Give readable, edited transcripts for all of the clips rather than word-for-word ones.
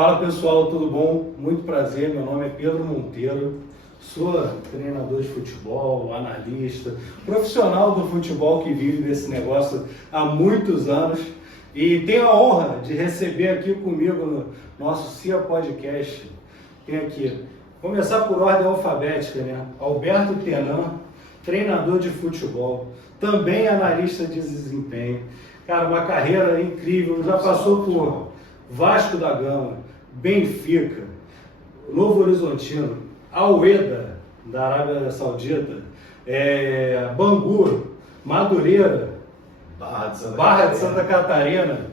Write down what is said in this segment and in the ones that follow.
Fala pessoal, tudo bom? Muito prazer, meu nome é Pedro Monteiro, sou treinador de futebol, analista, profissional do futebol que vive desse negócio há muitos anos e tenho a honra de receber aqui comigo no nosso CIA Podcast. Tem aqui, começar por ordem alfabética, né? Alberto Tenan, treinador de futebol, também analista de desempenho. Cara, uma carreira incrível, já passou por Vasco da Gama, Benfica, Novo Horizontino, Al-Wehda, da Arábia Saudita, Bangu, Madureira, Barra de Santa Catarina.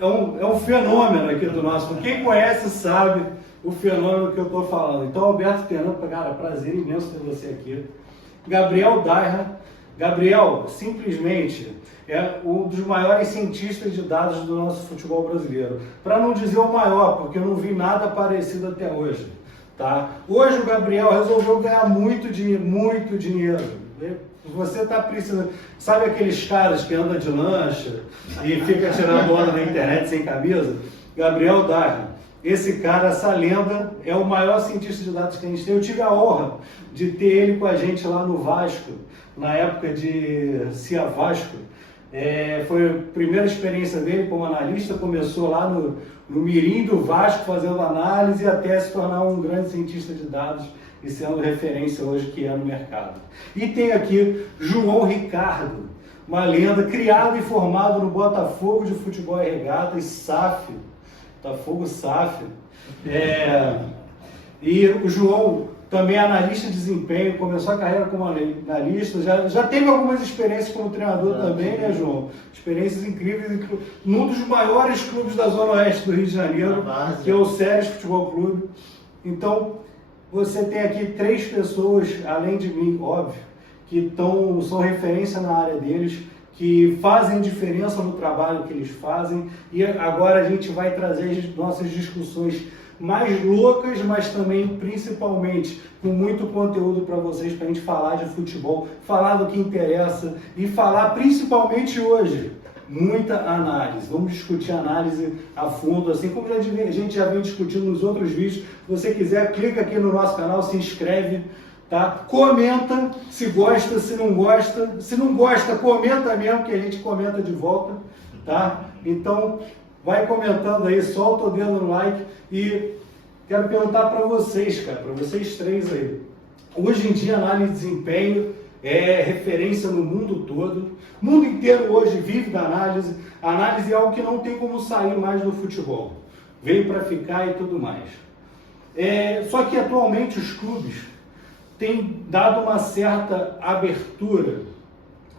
É um fenômeno aqui do nosso. Quem conhece sabe o fenômeno que eu estou falando. Então, Alberto Tenan, cara, prazer imenso ter você aqui. Gabriel Daira. Gabriel, simplesmente, é um dos maiores cientistas de dados do nosso futebol brasileiro. Para não dizer o maior, porque eu não vi nada parecido até hoje. Tá? Hoje o Gabriel resolveu ganhar muito dinheiro. Você está precisando... Sabe aqueles caras que andam de lancha e fica tirando onda na internet sem camisa? Gabriel Daira. Esse cara, essa lenda, é o maior cientista de dados que a gente tem. Eu tive a honra de ter ele com a gente lá no Vasco, na época de CIA Vasco. Foi a primeira experiência dele como analista, começou lá no Mirim do Vasco fazendo análise até se tornar um grande cientista de dados e sendo referência hoje que é no mercado. E tem aqui João Ricardo, uma lenda, criado e formado no Botafogo de Futebol e Regatas, SAF, Botafogo SAF. E o João também é analista de desempenho, começou a carreira como analista, já teve algumas experiências como treinador também, né, João? Experiências incríveis num dos maiores clubes da Zona Oeste do Rio de Janeiro, que é o Séries Futebol Clube. Então, você tem aqui 3 pessoas, além de mim, óbvio, que são referência na área deles, que fazem diferença no trabalho que eles fazem, e agora a gente vai trazer as nossas discussões mais loucas, mas também, principalmente, com muito conteúdo para vocês, para a gente falar de futebol, falar do que interessa e falar, principalmente hoje, muita análise. Vamos discutir análise a fundo, assim como a gente já vem discutindo nos outros vídeos. Se você quiser, clica aqui no nosso canal, se inscreve, tá? Comenta se gosta, se não gosta. Se não gosta, comenta mesmo, que a gente comenta de volta, tá? Então, vai comentando aí, solta o dedo no like e quero perguntar para vocês, cara, para vocês 3 aí. Hoje em dia, análise de desempenho é referência no mundo todo. O mundo inteiro hoje vive da análise. A análise é algo que não tem como sair mais do futebol. Veio para ficar e tudo mais. Só que atualmente os clubes têm dado uma certa abertura,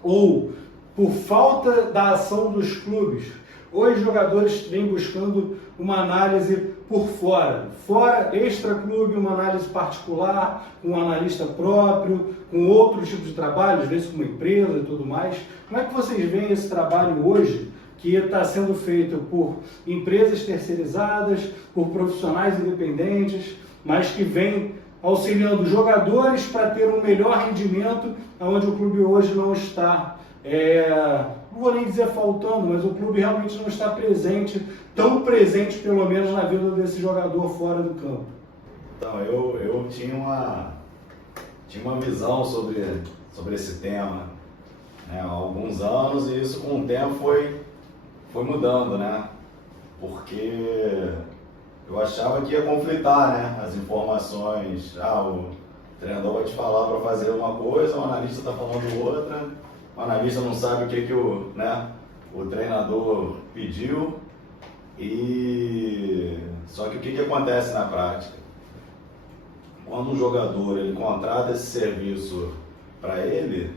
ou por falta da ação dos clubes, hoje os jogadores vêm buscando uma análise por fora, extra-clube, uma análise particular, com um analista próprio, com outro tipo de trabalho, às vezes com uma empresa e tudo mais. Como é que vocês veem esse trabalho hoje, que está sendo feito por empresas terceirizadas, por profissionais independentes, mas que vem auxiliando jogadores para ter um melhor rendimento, onde o clube hoje não está... não vou nem dizer faltando, mas o clube realmente não está presente, tão presente pelo menos na vida desse jogador fora do campo. Então, eu tinha uma visão sobre esse tema, né, há alguns anos, e isso com o tempo foi mudando, né? Porque eu achava que ia conflitar, né? As informações, o treinador vai te falar para fazer uma coisa, o analista está falando outra. O analista não sabe o que o treinador pediu, só que o que acontece na prática? Quando um jogador ele contrata esse serviço para ele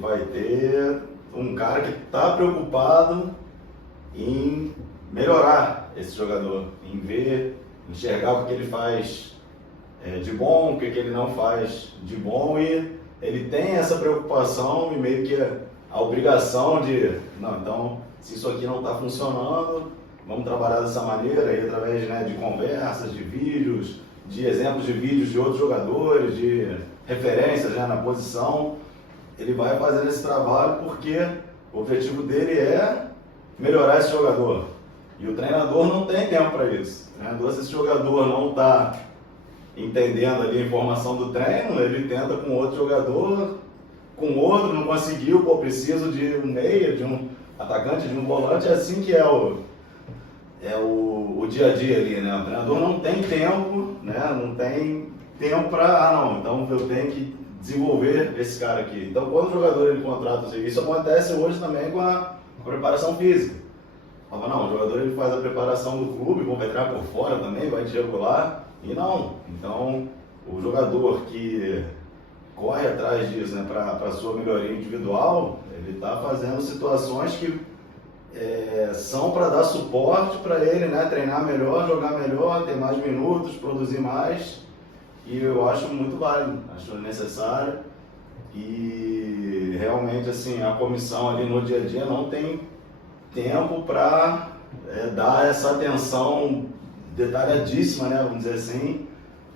vai ter um cara que está preocupado em melhorar esse jogador, em ver, enxergar o que ele faz de bom, o que ele não faz de bom, e ele tem essa preocupação e meio que a obrigação de, não, então, se isso aqui não está funcionando, vamos trabalhar dessa maneira, aí, através de conversas, de vídeos, de exemplos de vídeos de outros jogadores, de referências na posição. Ele vai fazendo esse trabalho porque o objetivo dele é melhorar esse jogador. E o treinador não tem tempo para isso. O treinador, se esse jogador não está entendendo ali a informação do treino, ele tenta com outro jogador, com outro, não conseguiu, pô, preciso de um meia, de um atacante, de um volante, é assim que é o dia a dia ali, né? O treinador não tem tempo, né? Não tem tempo para, então eu tenho que desenvolver esse cara aqui. Então, quando o jogador ele contrata o serviço, isso acontece hoje também com a preparação física. Não, o jogador ele faz a preparação do clube, vai treinar por fora também, vai te regular, e não. Então, o jogador que corre atrás disso, né, para a sua melhoria individual, ele está fazendo situações que são para dar suporte para ele, né, treinar melhor, jogar melhor, ter mais minutos, produzir mais, e eu acho muito válido, acho necessário, e realmente assim, a comissão ali no dia a dia não tem tempo para dar essa atenção detalhadíssima, né, vamos dizer assim,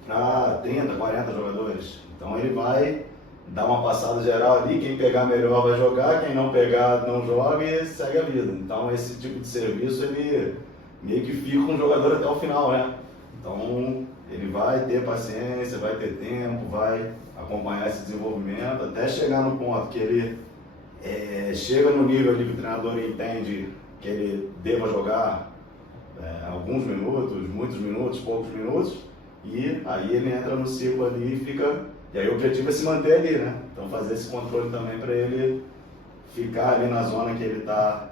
para 30, 40 jogadores. Então ele vai dar uma passada geral ali, quem pegar melhor vai jogar, quem não pegar não joga e segue a vida. Então esse tipo de serviço ele meio que fica com o jogador até o final, né? Então ele vai ter paciência, vai ter tempo, vai acompanhar esse desenvolvimento até chegar no ponto que ele chega no nível ali que o treinador entende que ele deva jogar alguns minutos, muitos minutos, poucos minutos, e aí ele entra no ciclo ali e fica. E aí o objetivo é se manter ali, né? Então fazer esse controle também para ele ficar ali na zona que ele está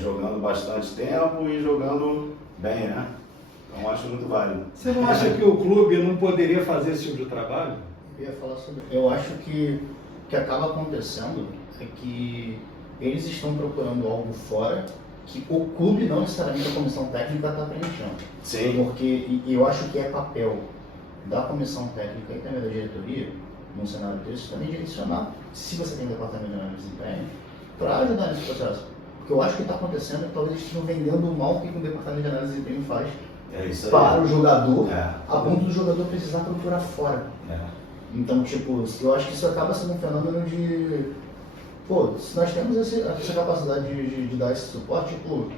jogando bastante tempo e jogando bem, né? Então acho muito válido. Você não acha que o clube não poderia fazer esse tipo de trabalho? Eu ia falar sobre. Eu acho que o que acaba acontecendo é que eles estão procurando algo fora que o clube, não necessariamente a comissão técnica, está preenchendo. Sim. Porque eu acho que é papel da comissão técnica e também da diretoria, num cenário desse, também direcionar, se você tem departamento de análise de desempenho, para ajudar nesse processo. Porque eu acho que o que está acontecendo é que talvez eles estejam vendendo mal o que o departamento de análise de desempenho faz para o jogador, a ponto do jogador precisar procurar fora. Então, tipo, eu acho que isso acaba sendo um fenômeno de... Pô, se nós temos essa capacidade de dar esse suporte, tipo,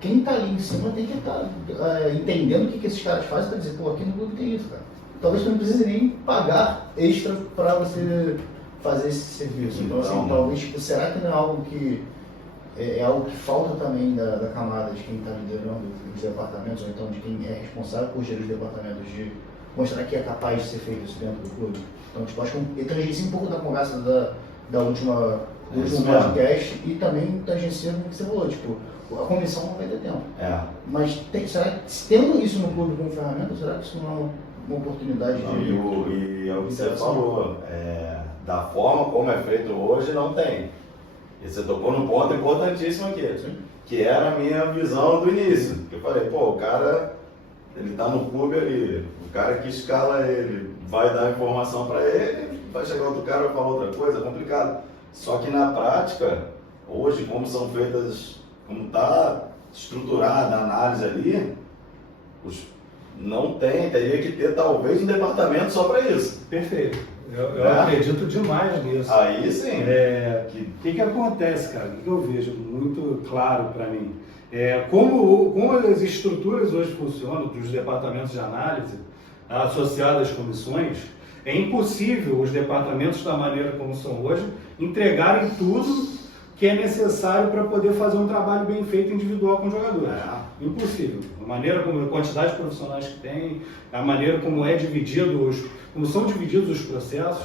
quem está ali em cima tem que estar entendendo o que esses caras fazem para dizer, pô, aqui no clube tem isso, cara. Talvez tu não precise nem pagar extra para você fazer esse serviço. Então, assim, talvez, tipo, será que não é algo que é algo que falta também da camada de quem está liderando os departamentos, ou então de quem é responsável por gerir os departamentos, de mostrar que é capaz de ser feito isso dentro do clube? Então, tipo, acho que tangencia um pouco da conversa do último podcast e também tangencia o que você falou, tipo, a comissão não vai ter tempo. Mas será que, tendo isso no clube como ferramenta, será que isso não é uma oportunidade E é o que você falou, da forma como é feito hoje, não tem. E você tocou num ponto importantíssimo aqui, que era a minha visão do início. Eu falei, pô, o cara, ele tá no clube ali, o cara que escala ele vai dar informação para ele, vai chegar outro cara e vai falar outra coisa, é complicado. Só que na prática, hoje, como são feitas, como está estruturada a análise ali, teria que ter talvez um departamento só para isso. Perfeito. Eu acredito demais nisso. Aí sim. O que acontece, cara? O que eu vejo muito claro para mim? Como as estruturas hoje funcionam, dos departamentos de análise, associadas às comissões, é impossível os departamentos, da maneira como são hoje, entregarem tudo que é necessário para poder fazer um trabalho bem feito individual com os jogadores. Impossível. A maneira como a quantidade de profissionais que tem, a maneira como como são divididos os processos,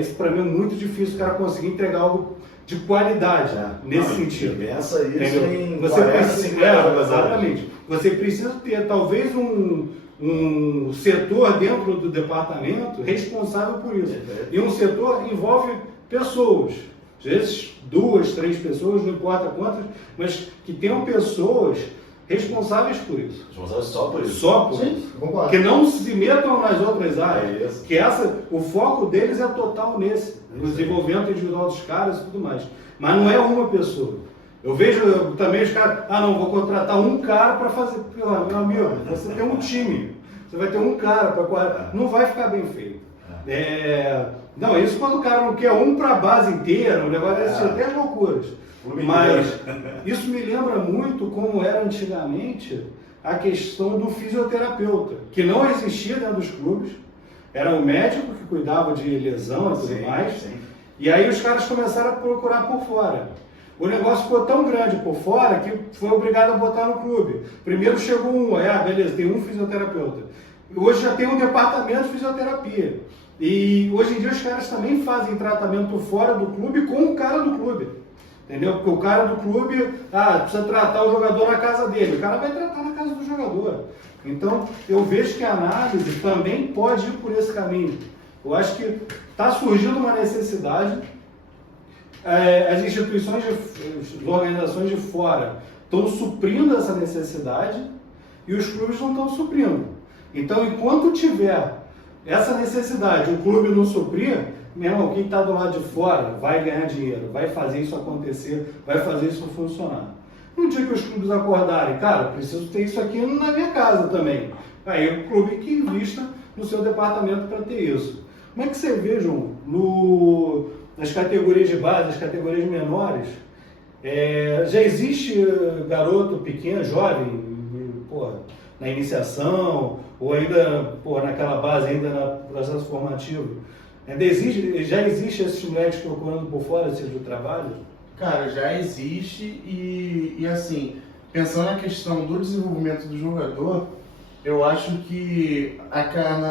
isso para mim é muito difícil o cara conseguir entregar algo de qualidade nesse sentido. Pensa isso em você 40, 50 exatamente. Você precisa ter talvez um setor dentro do departamento responsável por isso. E um setor envolve pessoas. Às vezes 2, 3 pessoas, não importa quantas, mas que tenham pessoas responsáveis por isso. Responsáveis só por isso. Só por isso. Concordo. Que não se metam nas outras áreas. É isso. Que o foco deles é total no desenvolvimento individual dos caras e tudo mais. Mas não é uma pessoa. Eu vejo também os caras, não, vou contratar um cara para fazer. Meu amigo, você tem um time. Você vai ter um cara para. Não vai ficar bem feito. Não, isso quando o cara não quer um para a base inteira, o negócio é até as loucuras. Mas isso me lembra muito como era antigamente a questão do fisioterapeuta, que não existia dentro dos clubes, era o médico que cuidava de lesão e tudo mais, e aí os caras começaram a procurar por fora. O negócio ficou tão grande por fora que foi obrigado a botar no clube. Primeiro chegou um, beleza, tem um fisioterapeuta. Hoje já tem um departamento de fisioterapia. E hoje em dia os caras também fazem tratamento fora do clube com o cara do clube. Entendeu? Porque o cara do clube precisa tratar o jogador na casa dele. O cara vai tratar na casa do jogador. Então eu vejo que a análise também pode ir por esse caminho. Eu acho que está surgindo uma necessidade. As instituições, as organizações de fora estão suprindo essa necessidade e os clubes não estão suprindo. Então, enquanto tiver essa necessidade, o clube não suprir, meu irmão, quem está do lado de fora vai ganhar dinheiro, vai fazer isso acontecer, vai fazer isso funcionar. No dia que os clubes acordarem, cara, preciso ter isso aqui na minha casa também. Aí o clube que invista no seu departamento para ter isso. Como é que você vê, João, nas categorias de base, nas categorias menores, já existe garoto pequeno, jovem, na iniciação, ou ainda naquela base, ainda no processo formativo? Já existe esses moleques procurando por fora do trabalho? Cara, já existe e assim, pensando na questão do desenvolvimento do jogador, eu acho que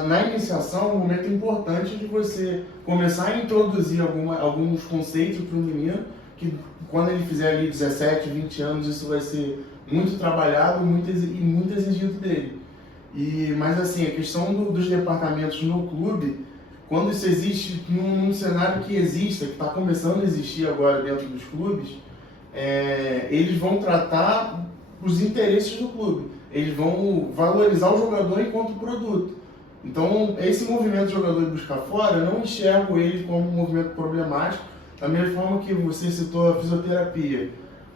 na iniciação é um momento importante de você começar a introduzir alguns conceitos para o menino, que quando ele fizer ali 17, 20 anos, isso vai ser muito trabalhado e muito exigido dele. Mas assim, a questão dos departamentos no clube, quando isso existe num cenário que exista, que está começando a existir agora dentro dos clubes, eles vão tratar os interesses do clube. Eles vão valorizar o jogador enquanto produto. Então, esse movimento de jogador buscar fora, eu não enxergo ele como um movimento problemático, da mesma forma que você citou a fisioterapia.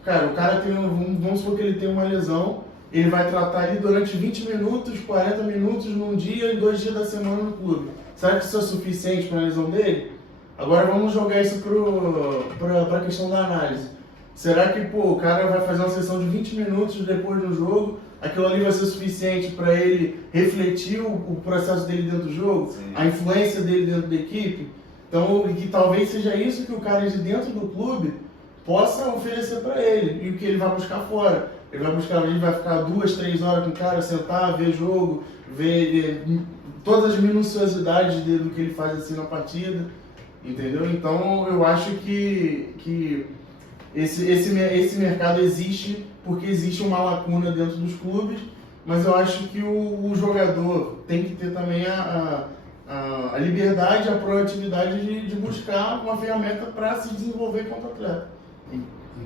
Cara, o cara vamos supor que ele tem uma lesão, ele vai tratar ali durante 20 minutos, 40 minutos num dia e 2 dias da semana no clube. Será que isso é suficiente para a lesão dele? Agora vamos jogar isso para a questão da análise. Será que o cara vai fazer uma sessão de 20 minutos depois do jogo, aquilo ali vai ser suficiente para ele refletir o processo dele dentro do jogo, sim, a influência dele dentro da equipe? Então, que talvez seja isso que o cara de dentro do clube possa oferecer para ele, e o que ele vai buscar fora. Ele vai ficar 2, 3 horas com o cara, sentar, ver jogo, ver todas as minuciosidades do que ele faz assim na partida, entendeu? Então, eu acho que esse mercado existe porque existe uma lacuna dentro dos clubes, mas eu acho que o jogador tem que ter também a liberdade, a proatividade de buscar uma ferramenta para se desenvolver como atleta. E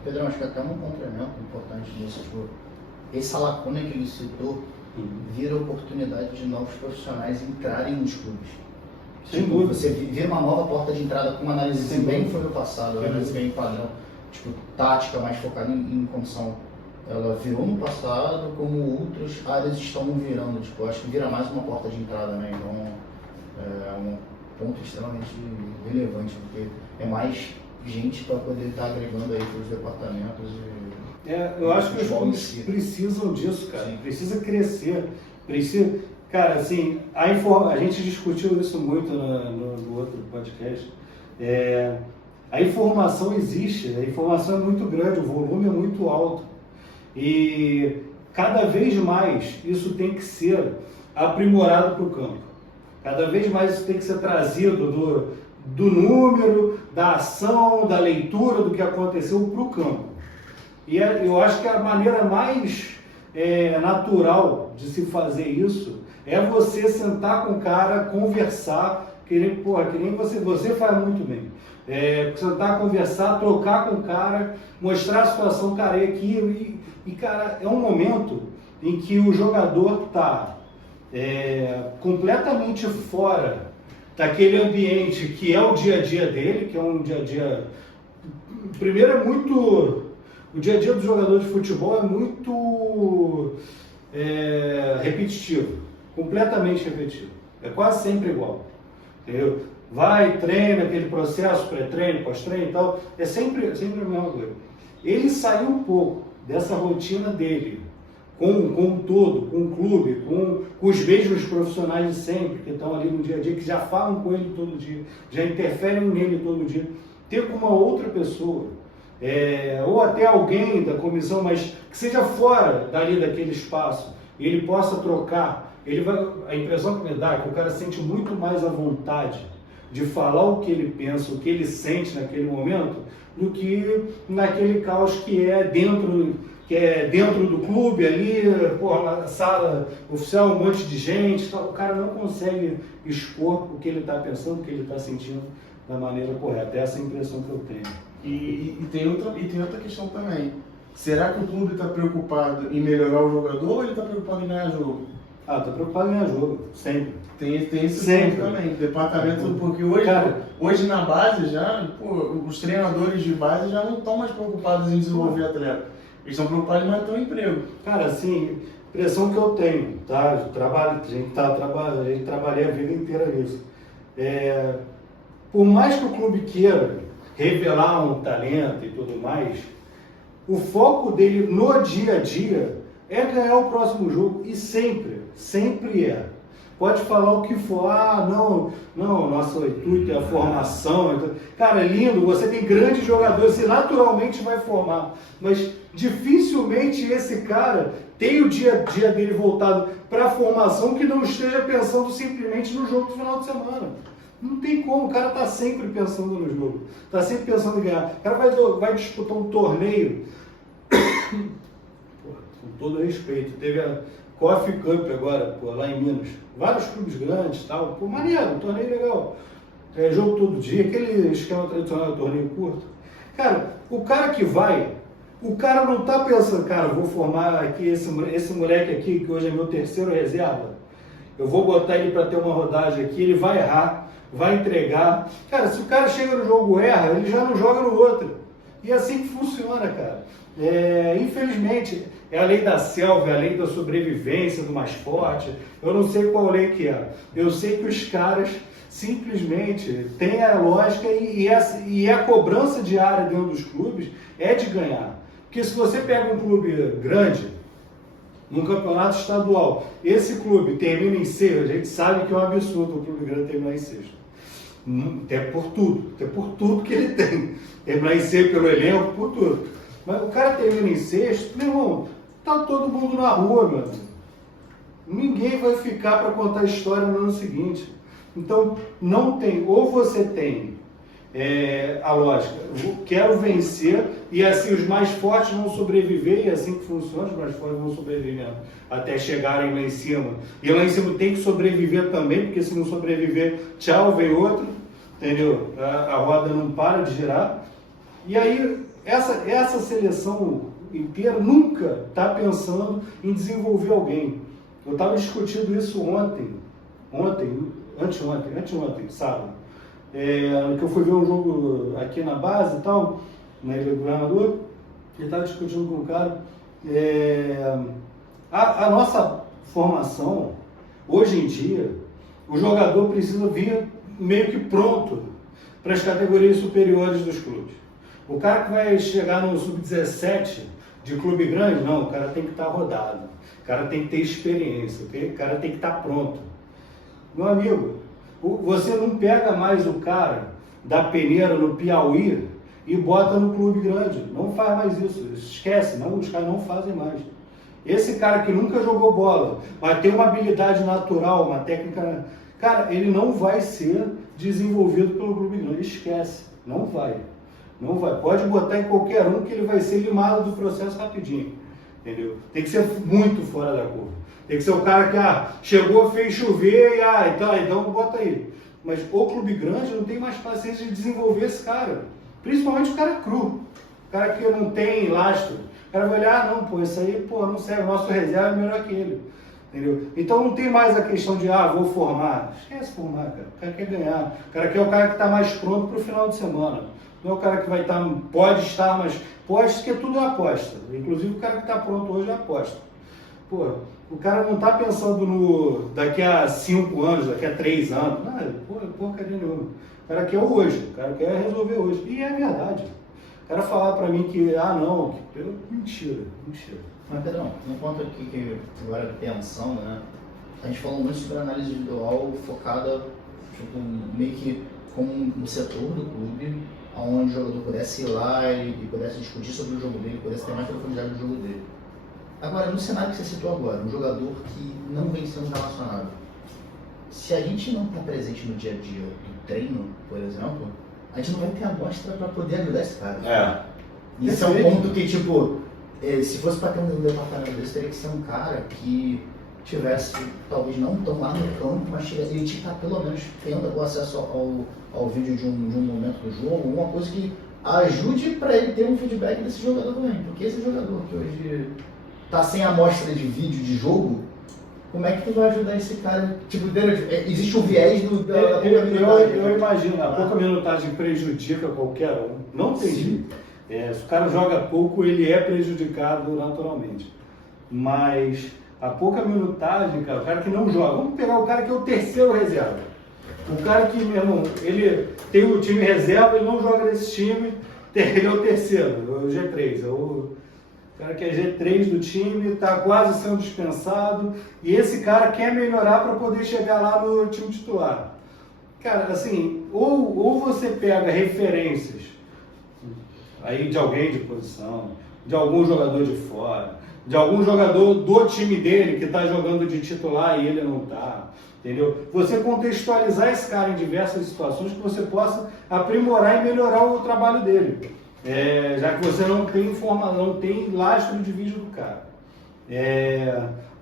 Pedro, acho que até um complemento importante nisso, essa lacuna que ele citou vira oportunidade de novos profissionais entrarem nos clubes. Você vira uma nova porta de entrada com uma análise bem foi no passado, uma análise bem padrão, tática mais focada em condição. Ela virou no passado, como outras áreas estão virando. Acho que vira mais uma porta de entrada, né? Então é um ponto extremamente relevante, porque é mais gente para poder estar agregando aí para os departamentos. Eu acho que os clubes precisam disso, cara. Sim. Precisa crescer. Cara, assim, a gente discutiu isso muito no outro podcast. A informação existe, a informação é muito grande, o volume é muito alto. E cada vez mais isso tem que ser aprimorado para o campo. Cada vez mais isso tem que ser trazido do número, da ação, da leitura, do que aconteceu para o campo. E eu acho que a maneira mais natural de se fazer isso é você sentar com o cara, conversar, que nem você faz muito bem. Sentar, conversar, trocar com o cara, mostrar a situação, cara, e cara, é um momento em que o jogador está completamente fora daquele ambiente que é o dia a dia dele, que é um dia a dia... Primeiro o dia a dia do jogador de futebol é muito repetitivo, completamente repetitivo. É quase sempre igual, entendeu? vai, treina, aquele processo, pré-treino, pós-treino e tal, é sempre a mesma coisa. Ele saiu um pouco dessa rotina dele, com o todo, com o clube, com os mesmos profissionais de sempre, que estão ali no dia a dia, que já falam com ele todo dia, já interferem nele todo dia. Ter com uma outra pessoa, ou até alguém da comissão, mas que seja fora dali daquele espaço, e ele possa trocar, a impressão que me dá é que o cara sente muito mais à vontade de falar o que ele pensa, o que ele sente naquele momento, do que naquele caos que é dentro do clube ali, na sala oficial, um monte de gente, o cara não consegue expor o que ele está pensando, o que ele está sentindo da maneira correta. Essa é a impressão que eu tenho. E tem outra questão também. Será que o clube está preocupado em melhorar o jogador ou ele está preocupado em ganhar jogo? Está preocupado em ganhar jogo, sempre. Tem esse sempre ponto também. Departamento, porque hoje na base já, os treinadores de base já não estão mais preocupados em desenvolver atleta. Eles estão preocupados em manter o emprego. Cara, assim, impressão que eu tenho, tá? A gente trabalha a vida inteira nisso. Por mais que o clube queira revelar um talento e tudo mais, o foco dele no dia a dia é ganhar o próximo jogo, e sempre é. Pode falar o que for, não, nosso intuito é a formação. Cara, é lindo, você tem grandes jogadores, você naturalmente vai formar, mas dificilmente esse cara tem o dia a dia dele voltado para a formação que não esteja pensando simplesmente no jogo do final de semana. Não tem como, o cara está sempre pensando no jogo, está sempre pensando em ganhar. O cara vai disputar um torneio, com todo respeito, teve a Coffee Cup agora, lá em Minas, vários clubes grandes, tal, maneiro, um torneio legal, jogo todo dia, aquele esquema tradicional, torneio curto. Cara, o cara que vai, o cara não está pensando, cara, vou formar aqui esse moleque aqui, que hoje é meu terceiro reserva, eu vou botar ele para ter uma rodagem aqui, ele vai errar, vai entregar. Cara, se o cara chega no jogo e erra, ele já não joga no outro. E é assim que funciona, cara. Infelizmente, é a lei da selva, é a lei da sobrevivência do mais forte. Eu não sei qual lei que é. Eu sei que os caras simplesmente têm a lógica e a cobrança diária dentro dos clubes é de ganhar. Porque se você pega um clube grande, num campeonato estadual, esse clube termina em sexto, a gente sabe que é um absurdo o clube grande terminar em sexto. Até por tudo que ele tem. Terminar em sexto pelo elenco, por tudo. Mas o cara termina em sexto, meu irmão, tá todo mundo na rua, meu amigo. Ninguém vai ficar para contar a história no ano seguinte. Então, não tem, ou você tem a lógica, eu quero vencer, e assim os mais fortes vão sobreviver, e é assim que funciona, os mais fortes vão sobrevivendo até chegarem lá em cima. E lá em cima tem que sobreviver também, porque se não sobreviver, tchau, vem outro, entendeu? A roda não para de girar. E aí, essa seleção inteira nunca está pensando em desenvolver alguém. Eu estava discutindo isso anteontem, sábado. Que eu fui ver um jogo aqui na base e tal, na Ilha do Governador, e estava discutindo com o cara. A nossa formação, hoje em dia, o jogador precisa vir meio que pronto para as categorias superiores dos clubes. O cara que vai chegar no sub-17 de clube grande, não, o cara tem que estar rodado, o cara tem que ter experiência, o cara tem que estar pronto. Meu amigo, você não pega mais o cara da peneira no Piauí e bota no clube grande. Não faz mais isso. Esquece, não, os caras não fazem mais. Esse cara que nunca jogou bola, mas tem uma habilidade natural, uma técnica... Cara, ele não vai ser desenvolvido pelo clube grande. Esquece. Não vai. Não vai. Pode botar em qualquer um que ele vai ser limado do processo rapidinho. Entendeu? Tem que ser muito fora da curva. Tem que ser o cara que chegou, fez chover e então bota aí. Mas o clube grande não tem mais paciência de desenvolver esse cara. Principalmente o cara cru. O cara que não tem lastro. O cara vai olhar, não, pô, isso aí, pô, não serve. O nosso reserva é melhor que ele. Entendeu? Então não tem mais a questão de, vou formar. Esquece formar, cara. O cara quer ganhar. O cara quer o cara que está mais pronto para o final de semana. Não é o cara que vai estar, pode estar, mas pode, porque tudo é aposta. Inclusive o cara que está pronto hoje é aposta. Pô, o cara não está pensando no daqui a 5 anos, daqui a 3 anos. Não, porcaria nenhuma. cara quer hoje, o cara quer resolver hoje. E é verdade. O cara falar pra mim que, não, mentira. Mas, Pedrão, no ponto aqui que agora pensando, né? A gente falou muito sobre análise individual focada, tipo, meio que como um setor do clube, onde o jogador pudesse ir lá e pudesse discutir sobre o jogo dele, pudesse ter mais profundidade no jogo dele. Agora, no cenário que você citou agora, um jogador que não vem sendo relacionado, se a gente não está presente no dia a dia do treino, por exemplo, a gente não vai ter amostra para poder ajudar esse cara. Isso é um ponto que, tipo, se fosse para ter um departamento desse, teria que ser um cara que tivesse, talvez não tão lá no campo, mas ele tinha que estar pelo menos tendo o acesso ao vídeo de um momento do jogo, uma coisa que ajude para ele ter um feedback desse jogador também. Porque esse jogador que hoje está sem amostra de vídeo de jogo, como é que tu vai ajudar esse cara? Tipo, existe um viés da pouca minutagem. Eu imagino, a pouca minutagem prejudica qualquer um. Não tem jeito. Se o cara joga pouco, ele é prejudicado naturalmente. Mas a pouca minutagem, cara, o cara que não joga. Vamos pegar o cara que é o terceiro reserva. O cara que, meu irmão, ele tem o time reserva, ele não joga nesse time, ele é o terceiro, o G3. O cara que é G3 do time, está quase sendo dispensado, e esse cara quer melhorar para poder chegar lá no time titular. Cara, assim, ou você pega referências aí de alguém de posição, de algum jogador de fora, de algum jogador do time dele que está jogando de titular e ele não está, entendeu? Você contextualizar esse cara em diversas situações que você possa aprimorar e melhorar o trabalho dele. Já que você não tem informação, não tem lastro de vídeo do cara.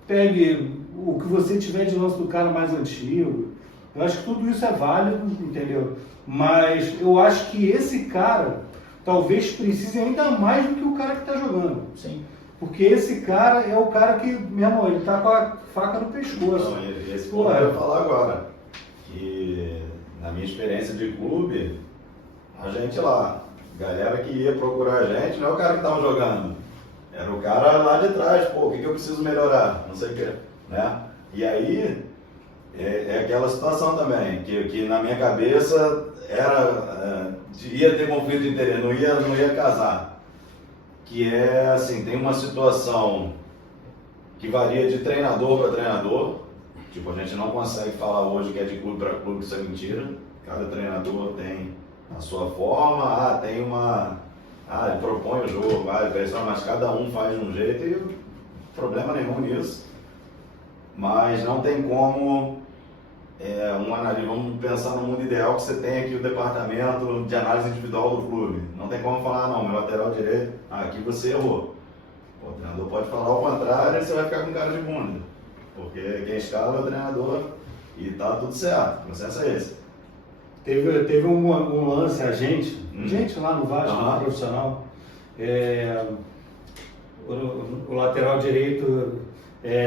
Pegue o que você tiver de lance do cara mais antigo. Eu acho que tudo isso é válido, entendeu? Mas eu acho que esse cara talvez precise ainda mais do que o cara que está jogando. Sim. Porque esse cara é o cara que, meu irmão, ele tá com a faca no pescoço. Não, esse ponto eu vou falar agora. Que na minha experiência de clube, a gente lá, galera que ia procurar a gente, não é o cara que estava jogando. Era o cara lá de trás, o que eu preciso melhorar? Não sei o que, né? E aí, é aquela situação também, que na minha cabeça ia ter conflito de interesse, não ia casar. Que é assim, tem uma situação que varia de treinador para treinador. Tipo, a gente não consegue falar hoje que é de clube para clube, isso é mentira. Cada treinador tem a sua forma, tem ele propõe o jogo, mas cada um faz de um jeito e problema nenhum nisso. Mas não tem como vamos pensar no mundo ideal que você tem aqui o departamento de análise individual do clube. Não tem como falar, não, meu lateral direito, aqui você errou. O treinador pode falar ao contrário e você vai ficar com cara de bunda. Porque quem escala é o treinador e tá tudo certo, o processo é esse. Teve um lance, gente lá no Vasco, lá profissional, o lateral direito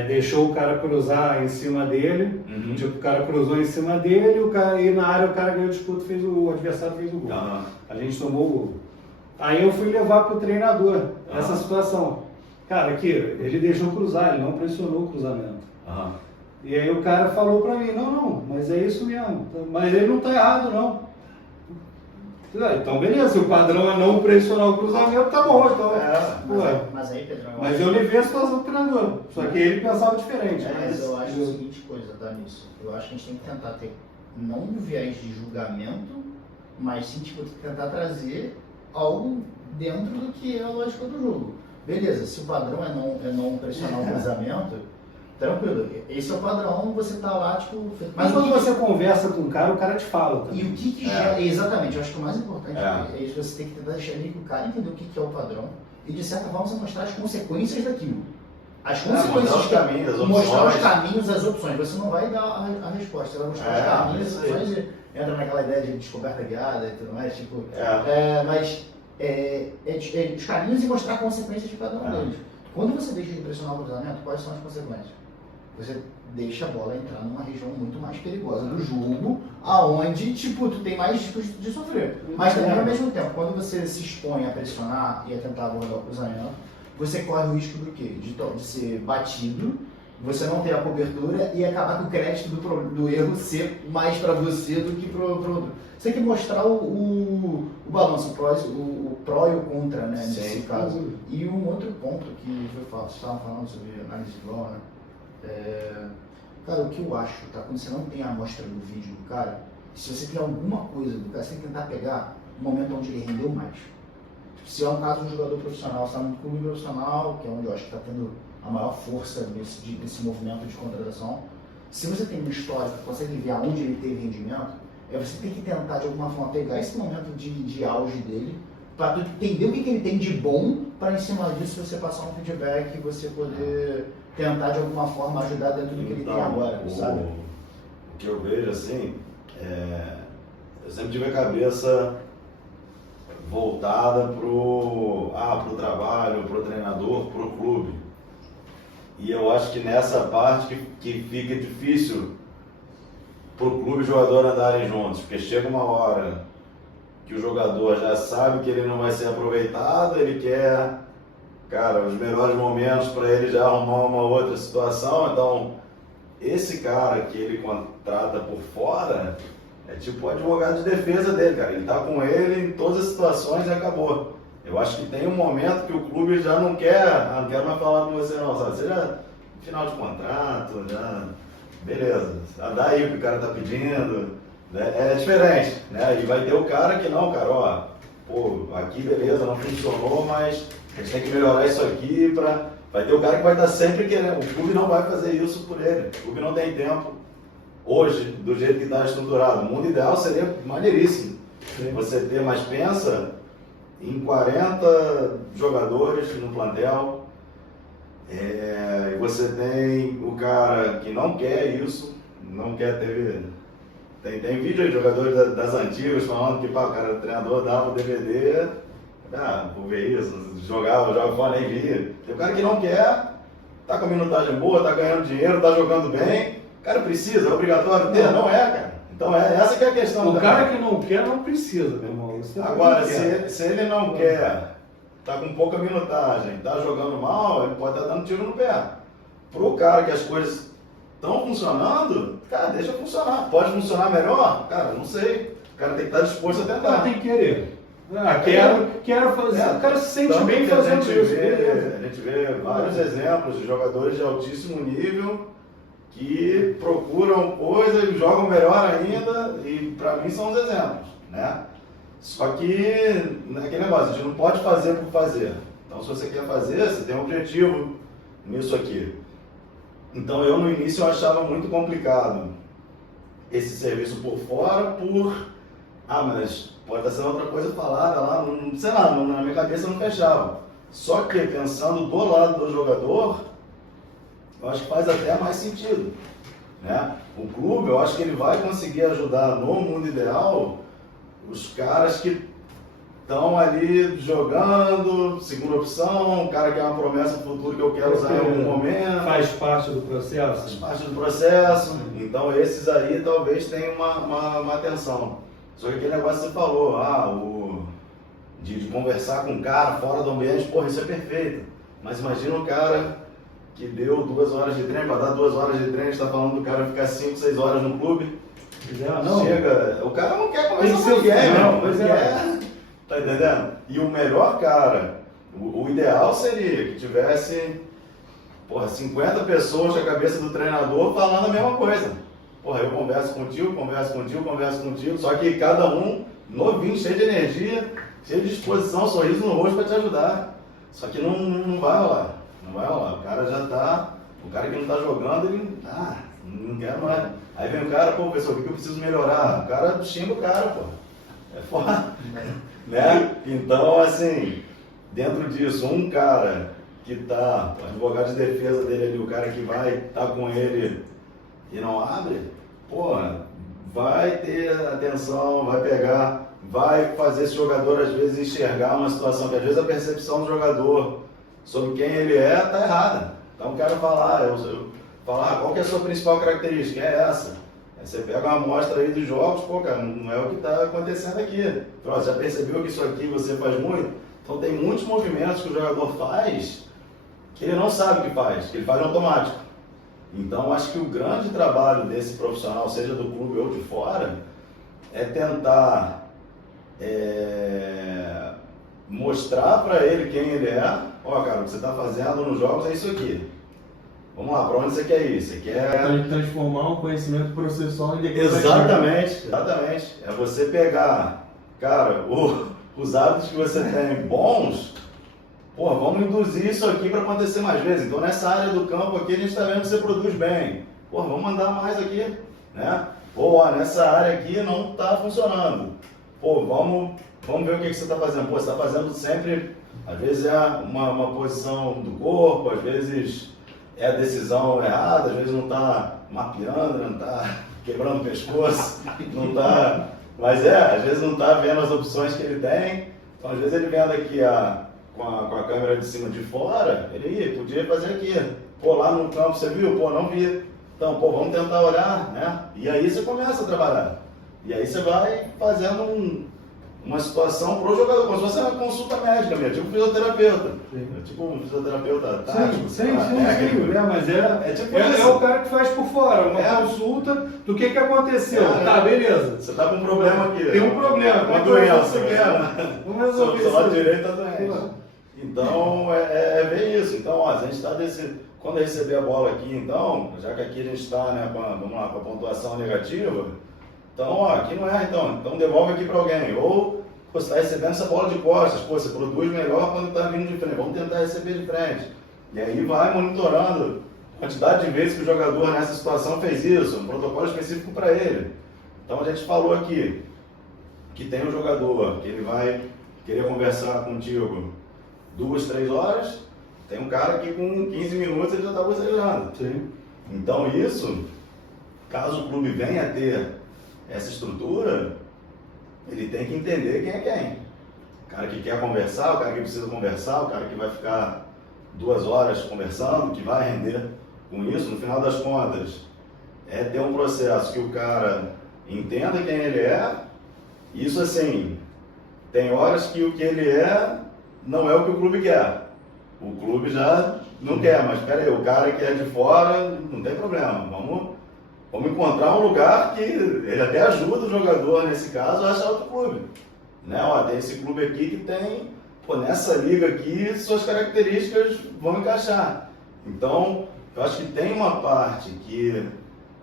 deixou o cara cruzar em cima dele, tipo, o cara cruzou em cima dele e na área o cara ganhou o disputa, o adversário fez o gol. A gente tomou o gol. Aí eu fui levar pro treinador essa situação. Cara, aqui, ele deixou cruzar, ele não pressionou o cruzamento. E aí o cara falou pra mim, não, mas é isso mesmo, mas ele não tá errado não. Então beleza, se o padrão é não pressionar o cruzamento, tá bom, então. Mas aí, Pedro, mas eu levei a situação do treinador, só que ele pensava diferente. Mas eu acho a seguinte coisa, tá, nisso. Eu acho que a gente tem que tentar ter, não um viés de julgamento, mas sim, tipo, tentar trazer algo dentro do que é a lógica do jogo. Beleza, se o padrão é não pressionar o cruzamento, tranquilo, esse é o padrão, você tá lá, tipo... Mas quando você conversa com o cara te fala também. E o que gera... Exatamente, eu acho que o mais importante é isso, você tem que tentar deixar o cara entender o que é o padrão e, de certa forma, você mostrar as consequências daquilo. As consequências... Mostrar os caminhos, as opções. Você não vai dar a resposta, você vai mostrar os caminhos, as opções, entra naquela ideia de descoberta guiada e tudo mais, tipo... os caminhos e mostrar consequências de cada um deles. Quando você deixa de pressionar o cruzamento, quais são as consequências? Você deixa a bola entrar numa região muito mais perigosa do jogo, aonde, tipo, tu tem mais risco de sofrer. Mas também, ao mesmo tempo, quando você se expõe a pressionar e a tentar abordar o cruzamento, você corre o risco do quê? De ser batido, você não ter a cobertura e acabar com o crédito do erro ser mais para você do que para o outro. Você tem que mostrar o balanço, o pró e o contra, né, nesse caso. E um outro ponto que vocês estavam falando sobre análise de LOL, né? Cara, o que eu acho, tá? Quando você não tem a amostra do vídeo do cara, se você tem alguma coisa do cara, você tem que tentar pegar o momento onde ele rendeu mais. Se é um caso de um jogador profissional, você está num clube profissional, que é onde eu acho que está tendo a maior força desse movimento de contratação, se você tem uma história que consegue ver aonde ele teve rendimento, você tem que tentar de alguma forma pegar esse momento de auge dele, para entender o que ele tem de bom, para em cima disso você passar um feedback e você poder tentar de alguma forma ajudar dentro do que ele tem agora, sabe? O que eu vejo assim, eu sempre tive a cabeça voltada pro trabalho, pro treinador, pro clube. E eu acho que nessa parte que fica difícil pro clube e o jogador andarem juntos, porque chega uma hora que o jogador já sabe que ele não vai ser aproveitado, ele quer, cara, os melhores momentos para ele já arrumar uma outra situação. Então, esse cara que ele contrata por fora é tipo o advogado de defesa dele, cara. Ele tá com ele em todas as situações e acabou. Eu acho que tem um momento que o clube já não quer, não quero mais falar com você não, sabe? Você já, final de contrato, já, beleza, dá aí o que o cara tá pedindo, né? É diferente, né? E vai ter o cara que não, cara, ó, pô, aqui beleza, não funcionou, mas a gente tem que melhorar isso aqui pra... Vai ter o cara que vai estar sempre querendo, o clube não vai fazer isso por ele, o clube não tem tempo. Hoje, do jeito que está estruturado, o mundo ideal seria maneiríssimo. Sim. Você ter, mas pensa em 40 jogadores no plantel, e você tem o cara que não quer isso, não quer ter... Tem vídeo aí de jogadores das antigas falando que pá, o cara, o treinador dava o DVD, vou ver isso, joga fora, nem via. Tem o cara que não quer, tá com a minutagem boa, tá ganhando dinheiro, tá jogando bem. O cara precisa, é obrigatório ter? Não é, cara. Então essa que é a questão. O cara que não quer, não precisa, meu irmão. Agora, se ele não quer, tá com pouca minutagem, tá jogando mal, ele pode estar dando tiro no pé. Pro cara que as coisas estão funcionando, cara, deixa funcionar. Pode funcionar melhor? Cara, não sei. O cara tem que estar disposto a O cara tentar. tem que querer. Quero fazer. O cara se sente bem fazendo isso. A gente vê vários exemplos de jogadores de altíssimo nível que procuram coisas e jogam melhor ainda, e para mim são os exemplos, né? Só que naquele negócio, a gente não pode fazer por fazer. Então, se você quer fazer, você tem um objetivo nisso aqui. Então, eu no início eu achava muito complicado esse serviço por fora, mas pode ser outra coisa falada lá, sei lá, na minha cabeça não fechava. Só que pensando do lado do jogador, eu acho que faz até mais sentido, né? O clube, eu acho que ele vai conseguir ajudar no mundo ideal os caras que estão ali jogando, segunda opção, um cara que é uma promessa no futuro que eu quero usar em algum momento. Faz parte do processo. Faz parte do processo. Então esses aí talvez tenham uma atenção. Só que aquele negócio que você falou, de conversar com o cara fora do ambiente, porra, isso é perfeito. Mas imagina um cara que deu 2 horas de treino, para dar 2 horas de treino, a gente está falando do cara ficar 5, 6 horas no clube. Não. Chega, o cara não quer conversar com ninguém, tá entendendo? E o melhor cara, o ideal seria que tivesse, 50 pessoas com a cabeça do treinador falando a mesma coisa. Eu converso contigo, só que cada um novinho, cheio de energia, cheio de disposição, sorriso no rosto para te ajudar. Só que não vai rolar. Não vai rolar, o cara já tá, o cara que não tá jogando, ele, não quer mais. Aí vem o cara, professor, o que eu preciso melhorar? O cara xinga o cara, é foda, né? Então, assim, dentro disso, um cara que tá, o advogado de defesa dele ali, o cara que vai estar com ele e não abre, vai ter atenção, vai pegar, vai fazer esse jogador às vezes enxergar uma situação que às vezes a percepção do jogador sobre quem ele é, tá errada. Então o cara falar, qual que é a sua principal característica? É essa. Aí você pega uma amostra aí dos jogos, cara, não é o que está acontecendo aqui. Pronto, já percebeu que isso aqui você faz muito? Então tem muitos movimentos que o jogador faz que ele não sabe o que faz, que ele faz no automático. Então, acho que o grande trabalho desse profissional, seja do clube ou de fora, é tentar mostrar para ele quem ele é. Ó, cara, o que você está fazendo nos jogos é isso aqui. Vamos lá, para onde você quer ir? Você quer transformar um conhecimento processual em declarativo. Exatamente. É você pegar, cara, os hábitos que você tem bons, pô, vamos induzir isso aqui para acontecer mais vezes. Então, nessa área do campo aqui, a gente está vendo que você produz bem. Pô, vamos mandar mais aqui, né? Pô, ó, nessa área aqui não está funcionando. Pô, vamos ver o que você está fazendo. Pô, você está fazendo sempre, às vezes é uma posição do corpo, às vezes é a decisão errada, às vezes não está mapeando, não está quebrando o pescoço, não está... Mas às vezes não está vendo as opções que ele tem. Então, às vezes ele vendo aqui com a câmera de cima de fora, ele podia fazer aqui. Pô, lá no campo você viu? Pô, não vi. Então, pô, vamos tentar olhar, né? E aí você começa a trabalhar. E aí você vai fazendo uma situação pro jogador, como se fosse uma consulta médica mesmo, tipo um fisioterapeuta. Tipo um fisioterapeuta tático. Sim, mas tipo é o cara que faz por fora, uma consulta do que aconteceu. Tá, beleza. Você tá com um problema aqui. Tem um problema, uma doença. Você quer? Vamos resolver isso. Seu lado direito tá doente. Então, é ver isso. Então, ó, a gente está quando receber a bola aqui, então, já que aqui a gente está, né, com a pontuação negativa, então, ó, aqui não é, então devolve aqui para alguém. Ou você está recebendo essa bola de costas, pô, você produz melhor quando está vindo de frente, vamos tentar receber de frente. E aí vai monitorando a quantidade de vezes que o jogador nessa situação fez isso, um protocolo específico para ele. Então a gente falou aqui que tem um jogador que ele vai querer conversar contigo 2, 3 horas, tem um cara que com 15 minutos ele já está bocejando. Sim. Então isso, caso o clube venha a ter essa estrutura, ele tem que entender quem é quem. O cara que quer conversar, o cara que precisa conversar, o cara que vai ficar 2 horas conversando, que vai render com isso, no final das contas, é ter um processo que o cara entenda quem ele é. Isso assim, tem horas que o que ele é não é o que o clube quer. O clube já não quer, mas espera aí, o cara que é de fora, não tem problema, vamos encontrar um lugar que ele até ajuda o jogador, nesse caso, a achar outro clube. Né? Ó, tem esse clube aqui que tem, pô, nessa liga aqui, suas características vão encaixar. Então, eu acho que tem uma parte que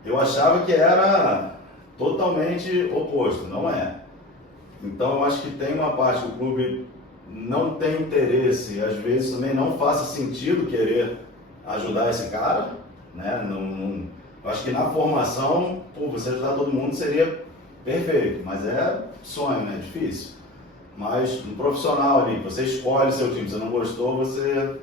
eu achava que era totalmente oposto, não é. Então, eu acho que tem uma parte que o clube não tem interesse, às vezes também não faça sentido querer ajudar esse cara, né? Eu acho que na formação, você ajudar todo mundo seria perfeito, mas é sonho, né? Difícil. Mas no profissional ali, você escolhe seu time, você não gostou, você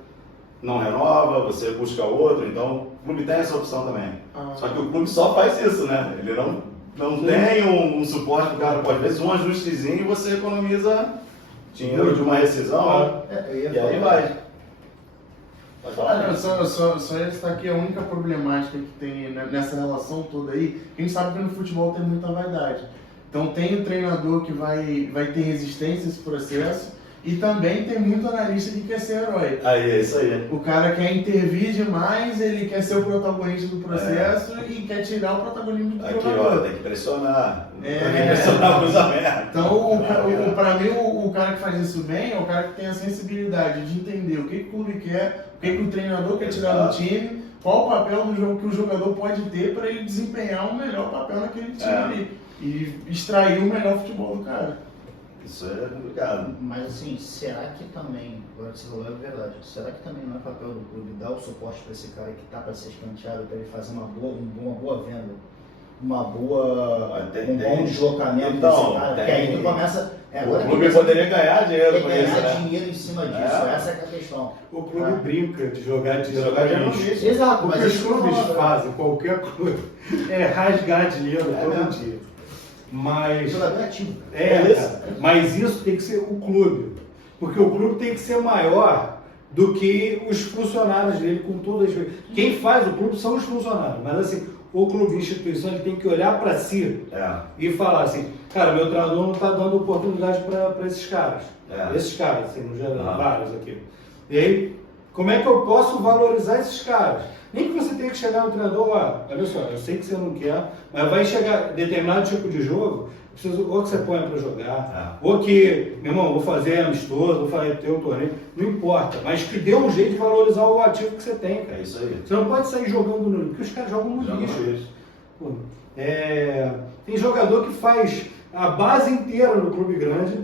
não renova, você busca outro, então o clube tem essa opção também. Só que o clube só faz isso, né? Ele não tem um suporte para o cara, às vezes um ajustezinho e você economiza dinheiro de uma rescisão, e aí vai. Olha, só essa aqui é a única problemática que tem nessa relação toda aí. A gente sabe que no futebol tem muita vaidade. Então tem o treinador que vai ter resistência a esse processo e também tem muito analista que quer ser herói. Aí, é isso aí. O cara quer intervir demais, ele quer ser o protagonista do processo e quer tirar o protagonismo do jogador. Ó, tem que pressionar. Tem que pressionar o cruzamento. Então, para mim, o cara que faz isso bem é o cara que tem a sensibilidade de entender o que o clube quer, o que o treinador quer tirar do time, qual o papel do jogo que o jogador pode ter para ele desempenhar um melhor papel naquele time ali e extrair o melhor futebol do cara. Isso é complicado. Mas assim, será que também, agora que você falou é verdade, será que também não é papel do clube dar o suporte para esse cara que está para ser escanteado, para ele fazer uma boa venda, um bom deslocamento então, desse cara? Porque aí tu começa... o clube poderia ganhar dinheiro com isso, ganhar dinheiro em cima disso, essa é a questão. O clube brinca de jogar dinheiro no lixo. Exato, O que os clubes fazem, qualquer clube, é rasgar dinheiro todo dia. Mas jogador ativo. Mas isso tem que ser o clube, porque o clube tem que ser maior do que os funcionários dele, com todas as... Quem faz o clube são os funcionários, mas assim, o clube, a instituição, ele tem que olhar para si e falar assim, cara, meu treinador não está dando oportunidade para esses caras. Esses caras, assim, no geral, vários aqui. E aí, Como é que eu posso valorizar esses caras? Nem que você tenha que chegar no treinador, olha só, eu sei que você não quer, mas vai chegar determinado tipo de jogo, ou que você ponha para jogar, ou que, meu irmão, vou fazer amistoso, vou fazer teu torneio, não importa, mas que dê um jeito de valorizar o ativo que você tem, cara. É isso aí. Você não pode sair jogando no porque os caras jogam no lixo. Pô, tem jogador que faz a base inteira no clube grande,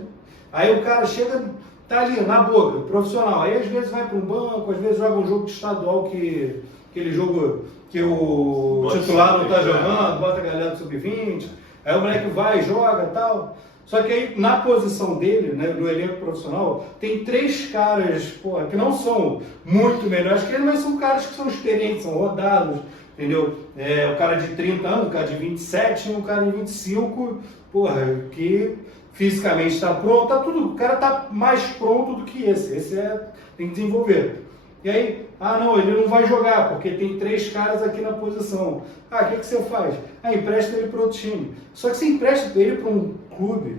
aí o cara chega, tá ali na boca, profissional, aí às vezes vai para um banco, às vezes joga um jogo de estadual aquele jogo que o titular não está jogando, bota a galera do sub-20, aí o moleque vai, joga e tal. Só que aí, na posição dele, né, no elenco profissional, tem 3 caras, porra, que não são muito melhores que ele, mas são caras que são experientes, são rodados, entendeu? O cara de 30 anos, o cara de 27 e um cara de 25, porra, que fisicamente está pronto, tá tudo, o cara está mais pronto do que esse tem que desenvolver. E aí, não, ele não vai jogar, porque tem 3 caras aqui na posição. O que você faz? Empresta ele para outro time. Só que você empresta ele para um clube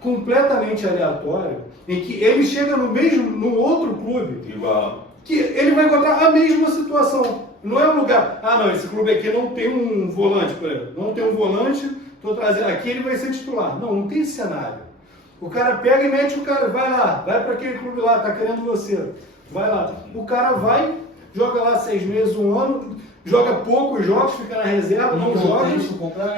completamente aleatório, em que ele chega no outro clube, Igual. que ele vai encontrar a mesma situação. Não é um lugar, não, esse clube aqui não tem um volante, por exemplo. Não tem um volante, estou trazendo aqui, ele vai ser titular. Não tem esse cenário. O cara pega e mete o cara, vai lá, vai para aquele clube lá, tá querendo você. Vai lá. O cara vai, joga lá 6 meses, 1 ano, joga poucos jogos, fica na reserva, não joga.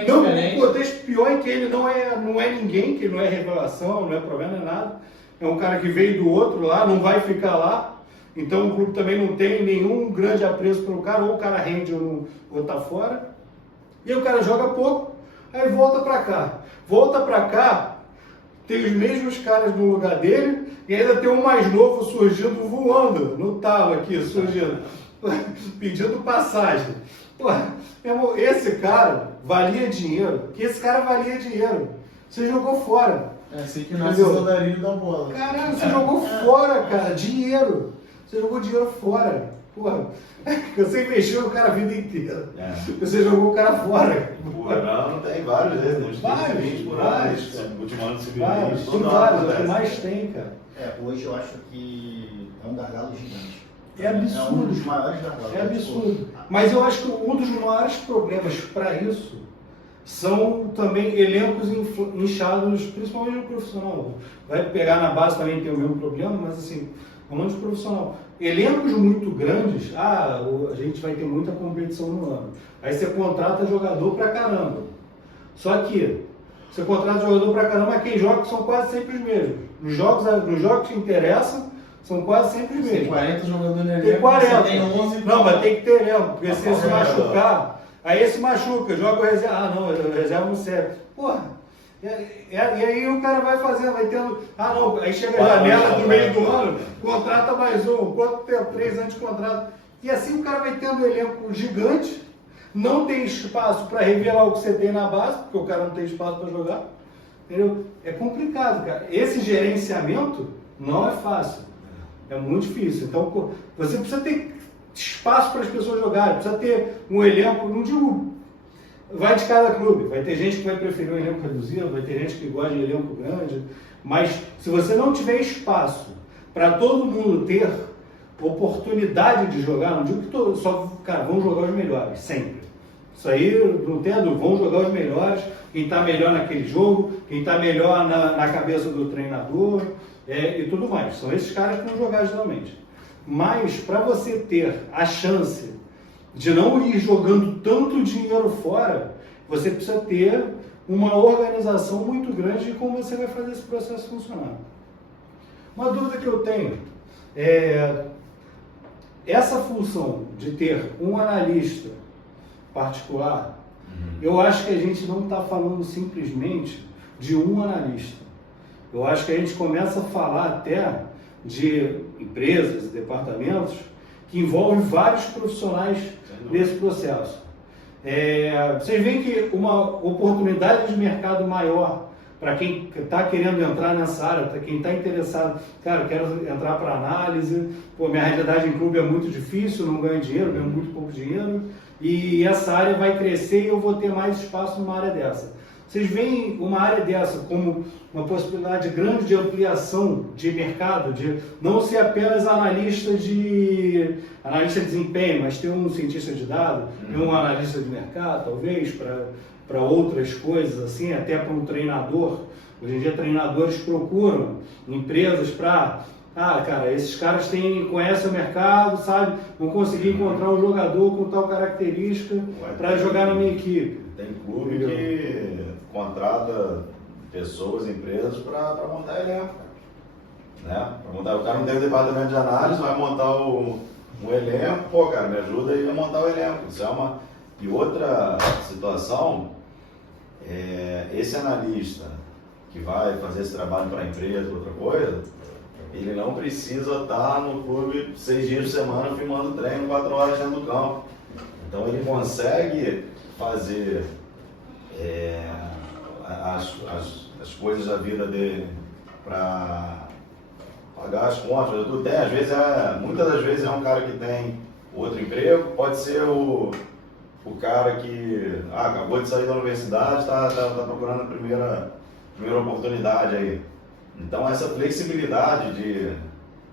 Não, o contexto pior é que ele não é ninguém, que ele não é revelação, não é problema, não é nada. É um cara que veio do outro lá, não vai ficar lá. Então o clube também não tem nenhum grande apreço pelo cara, ou o cara rende ou tá fora. E aí o cara joga pouco, aí volta pra cá. Volta pra cá, tem os mesmos caras no lugar dele, e ainda tem um mais novo surgindo, voando no talo aqui, surgindo, pedindo passagem. Pô, esse cara valia dinheiro, Você jogou fora. É assim que nasce o soldarinho da bola. Caralho, você jogou fora, cara, dinheiro. Você jogou dinheiro fora. Porra, você investiu no cara a vida inteira. Você jogou o cara fora. Não tem vários desses. Vários, por ano, último ano de civil. Tem vários, é o que mais tem, cara. Hoje eu acho que é um gargalo gigante. É absurdo. É um dos maiores gargalos. É absurdo. Mas eu acho que um dos maiores problemas para isso são também elencos inchados, principalmente no profissional. Vai pegar na base também tem o mesmo problema, mas assim, falando de profissional. Elencos muito grandes, a gente vai ter muita competição no ano. Aí você contrata jogador pra caramba. Só que você contrata jogador pra caramba, mas quem joga são quase sempre os mesmos. Nos jogos que interessam, são quase sempre os mesmos. Tem 40 jogadores no elenco, tem 40. tem 11. Não, mas tem que ter elenco, porque se se machucar, aí esse machuca, joga o reserva. Não, o reserva não serve. Porra. E aí o cara vai fazendo, vai tendo. Não, aí chega a janela no meio do ano, contrata mais um, quanto tempo? 3 anos de contrato. E assim o cara vai tendo um elenco gigante, não tem espaço para revelar o que você tem na base, porque o cara não tem espaço para jogar. Entendeu? É complicado, cara. Esse gerenciamento não é fácil. É muito difícil. Então, você precisa ter espaço para as pessoas jogarem, precisa ter um elenco, não digo. Vai de cada clube, vai ter gente que vai preferir um elenco reduzido, vai ter gente que gosta de elenco grande, mas se você não tiver espaço para todo mundo ter oportunidade de jogar, não digo que vão jogar os melhores, sempre. Isso aí, não tem dúvida, vão jogar os melhores, quem está melhor naquele jogo, quem está melhor na cabeça do treinador e tudo mais. São esses caras que vão jogar geralmente. Mas para você ter a chance de não ir jogando tanto dinheiro fora, você precisa ter uma organização muito grande de como você vai fazer esse processo funcionar. Uma dúvida que eu tenho é essa função de ter um analista particular, eu acho que a gente não está falando simplesmente de um analista. Eu acho que a gente começa a falar até de empresas e departamentos que envolvem vários profissionais nesse processo. Vocês veem que uma oportunidade de mercado maior para quem está querendo entrar nessa área, para quem está interessado, cara, eu quero entrar para análise, minha realidade em clube é muito difícil, não ganho dinheiro, ganho muito pouco dinheiro, e essa área vai crescer e eu vou ter mais espaço numa área dessa. Vocês veem uma área dessa como uma possibilidade grande de ampliação de mercado, de não ser apenas analista de desempenho, mas ter um cientista de dados, ter um analista de mercado, talvez, para outras coisas, assim, até para um treinador. Hoje em dia, treinadores procuram empresas para... cara, esses caras conhecem o mercado, sabe? Vão conseguir encontrar um jogador com tal característica para jogar na minha equipe. Tem clube que contrata pessoas, empresas para montar elenco. Né? O cara não tem o departamento de análise, vai montar um elenco, pô, cara, me ajuda aí a montar o elenco. Isso é uma... E outra situação, esse analista que vai fazer esse trabalho para a empresa, outra coisa, ele não precisa estar no clube 6 dias por semana filmando treino 4 horas dentro do campo. Então ele consegue fazer as coisas da vida dele para pagar as contas. Às vezes muitas das vezes é um cara que tem outro emprego, pode ser o cara que acabou de sair da universidade, está procurando a primeira oportunidade aí. Então essa flexibilidade de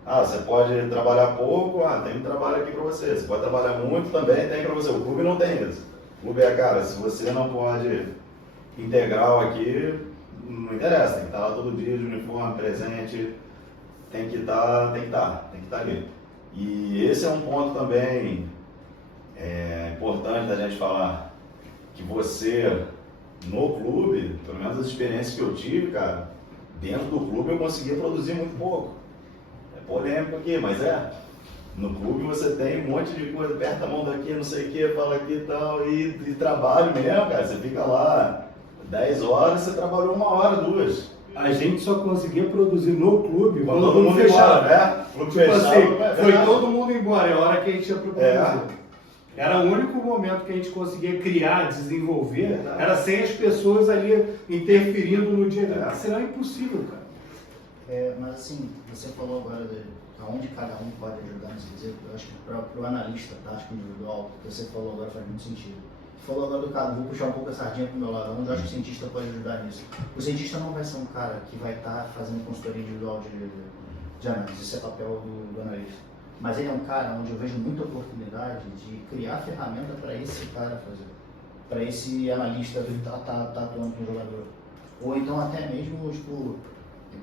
você pode trabalhar pouco, tem um trabalho aqui para você. Você pode trabalhar muito, também tem para você. O clube não tem isso. O clube cara, se você não pode integral aqui, não interessa, tem que estar lá todo dia de uniforme, presente, tem que estar ali. E esse é um ponto também importante da gente falar, que você, no clube, pelo menos as experiências que eu tive, cara, dentro do clube eu conseguia produzir muito pouco. É polêmico aqui, mas no clube você tem um monte de coisa, aperta a mão daqui, não sei o que, fala aqui e tal, e trabalho mesmo, cara, você fica lá 10 horas, você trabalhou 1 hora, 2. A gente só conseguia produzir no clube quando todo mundo fechado, né? Clube fechado, assim, foi todo mundo embora, é a hora que a gente ia pro produzir. Era o único momento que a gente conseguia criar, desenvolver, era sem as pessoas ali interferindo no dia a dia. Senão é impossível, cara. Mas assim, você falou agora de aonde cada um pode ajudar nesse quesito. Eu acho que para o analista tático individual, que você falou agora faz muito sentido. Você falou agora do cara, vou puxar um pouco a sardinha pro meu lado, onde eu acho que o cientista pode ajudar nisso. O cientista não vai ser um cara que vai estar fazendo consultoria individual de análise, isso é papel do analista. Mas ele é um cara onde eu vejo muita oportunidade de criar ferramenta para esse cara fazer, para esse analista que tá atuando com o jogador. Ou então até mesmo, tipo,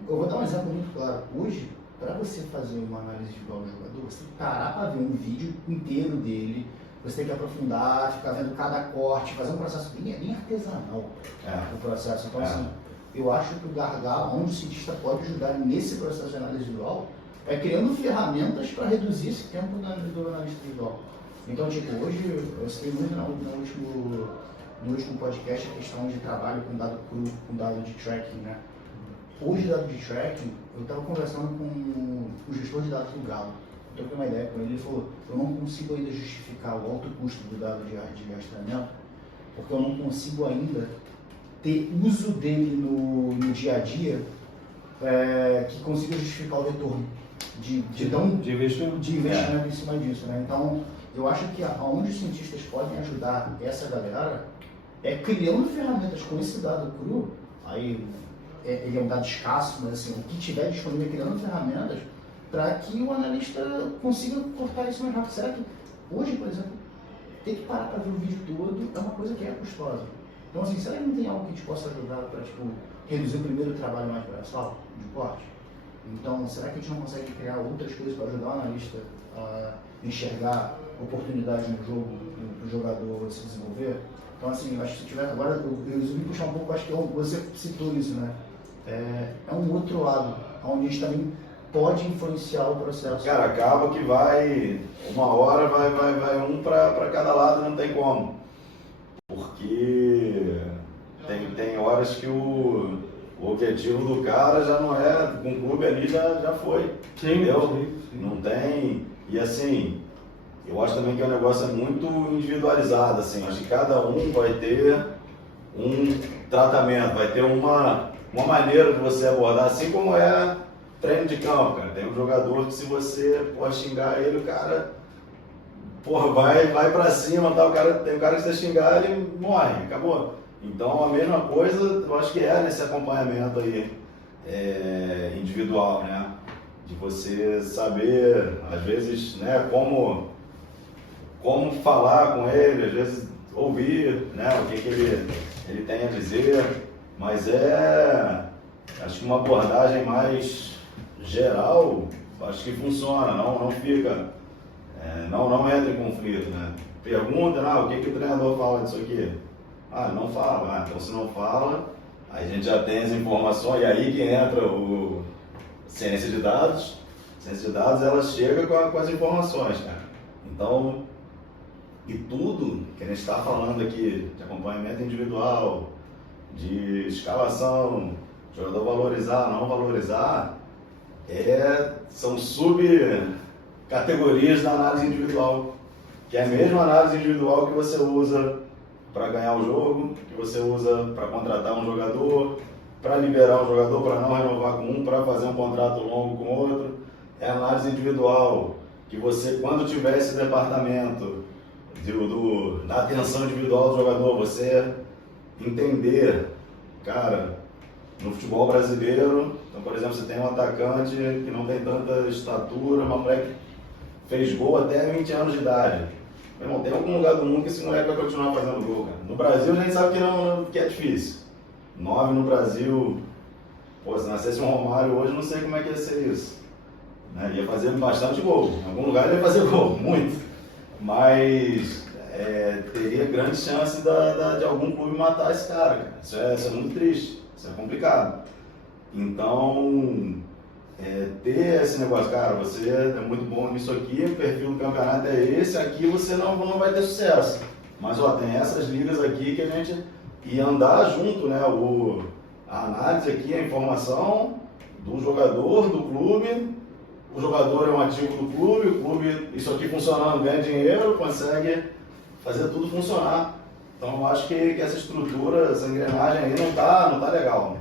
eu vou dar um exemplo muito claro. Hoje, para você fazer uma análise individual do jogador, você tem que parar para ver um vídeo inteiro dele, você tem que aprofundar, ficar vendo cada corte, fazer um processo bem artesanal o processo. Então, assim, eu acho que o gargalo, onde o cientista pode ajudar nesse processo de análise individual, é criando ferramentas para reduzir esse tempo do analista individual. Então, tipo, hoje eu citei muito no último podcast a questão de trabalho com dado cru, com dado de tracking, né? Hoje, dado de tracking, eu estava conversando com o gestor de dados do Galo. Eu troquei uma ideia com ele, ele falou, eu não consigo ainda justificar o alto custo do dado de rastreamento, porque eu não consigo ainda ter uso dele no dia a dia que consiga justificar o retorno de investimento em cima disso, né? Então, eu acho que aonde os cientistas podem ajudar essa galera é criando ferramentas com esse dado cru, aí ele é um dado escasso, mas assim, o que tiver disponível, criando ferramentas para que o analista consiga cortar isso mais rápido. Será que hoje, por exemplo, ter que parar para ver o vídeo todo é uma coisa que é custosa? Então, assim, será que não tem algo que te possa ajudar para, tipo, reduzir o primeiro trabalho mais braçal de corte? Então, será que a gente não consegue criar outras coisas para ajudar o analista a enxergar oportunidades no jogo, para o jogador se desenvolver? Então, assim, acho que se tiver agora, eu resolvi puxar um pouco, acho que você citou isso, né? É um outro lado, onde a gente também pode influenciar o processo. Cara, acaba que vai, 1 hora vai um para cada lado, não tem como. Porque tem horas que o objetivo do cara já não é, com o clube ali já foi, entendeu? Sim. Não tem, e assim, eu acho também que o negócio é muito individualizado, assim, acho que cada um vai ter um tratamento, vai ter uma maneira de você abordar, assim como é treino de campo, cara. Tem um jogador que se você pode xingar ele, o cara vai pra cima, tá? Tem um cara que se você xingar, ele morre, acabou. Então a mesma coisa, eu acho que é nesse acompanhamento aí individual, né? De você saber, às vezes, né, como falar com ele, às vezes ouvir, né, o que ele tem a dizer, mas acho que uma abordagem mais geral, acho que funciona, não fica, não entra em conflito, né? Pergunta, o que o treinador fala disso aqui? Não fala. Então se não fala, aí a gente já tem as informações, e aí que entra o ciência de dados. Ciência de dados, ela chega com as informações, cara. Então, e tudo que a gente está falando aqui, de acompanhamento individual, de escalação, jogador valorizar, não valorizar, são subcategorias da análise individual, que é a mesma análise individual que você usa para ganhar o jogo, que você usa para contratar um jogador, para liberar um jogador, para não renovar com um, para fazer um contrato longo com outro. É a análise individual, que você, quando tiver esse departamento da atenção individual do jogador, você entender, cara, no futebol brasileiro, então, por exemplo, você tem um atacante que não tem tanta estatura, uma moleque fez gol até 20 anos de idade. Meu irmão, tem algum lugar do mundo que esse moleque vai continuar fazendo gol, cara. No Brasil a gente sabe que é difícil. 9 no Brasil, se nascesse um Romário hoje, não sei como é que ia ser isso. Né? Ia fazer bastante gol. Em algum lugar ele ia fazer gol, muito. Mas teria grande chance de algum clube matar esse cara. Isso é muito triste, isso é complicado. Então, ter esse negócio, cara, você é muito bom nisso aqui, o perfil do campeonato é esse, aqui você não vai ter sucesso. Mas tem essas ligas aqui que a gente ia andar junto, né? A análise aqui, a informação do jogador, do clube. O jogador é um ativo do clube, o clube, isso aqui funcionando, ganha dinheiro, consegue fazer tudo funcionar. Então eu acho que essa estrutura, essa engrenagem aí não tá legal,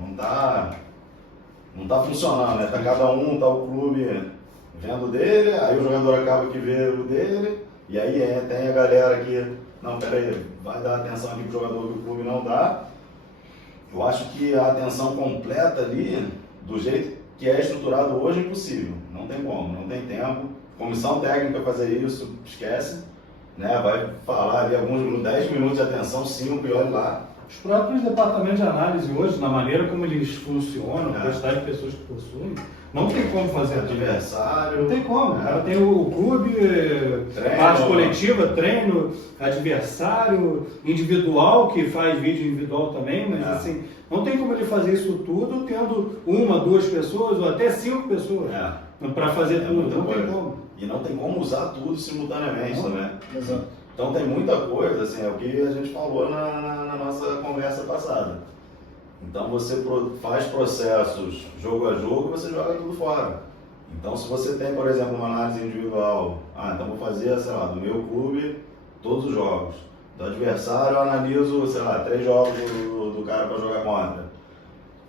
não tá funcionando, né? Tá cada um, tá o clube vendo o dele, aí o jogador acaba que vê o dele, e aí tem a galera que, não, peraí, vai dar atenção aqui pro jogador que o clube não dá. Eu acho que a atenção completa ali, do jeito que é estruturado hoje, é impossível. Não tem como, não tem tempo. Comissão técnica fazer isso, esquece. Né? Vai falar ali alguns 10 minutos de atenção, 5 e olha lá. Os próprios departamentos de análise hoje, na maneira como eles funcionam, a quantidade de pessoas que possuem, não tem como fazer adversário. Não tem como. O cara tem o clube, parte coletiva, treino, adversário, individual, que faz vídeo individual também, mas assim, não tem como ele fazer isso tudo tendo 1, 2 pessoas ou até 5 pessoas para fazer tudo. Não tem como. E não tem como usar tudo simultaneamente também. Exato. Então tem muita coisa, assim, é o que a gente falou na nossa conversa passada. Então você faz processos jogo a jogo e você joga tudo fora. Então se você tem, por exemplo, uma análise individual, então vou fazer, sei lá, do meu clube, todos os jogos. Do adversário eu analiso, sei lá, 3 jogos do cara para jogar contra.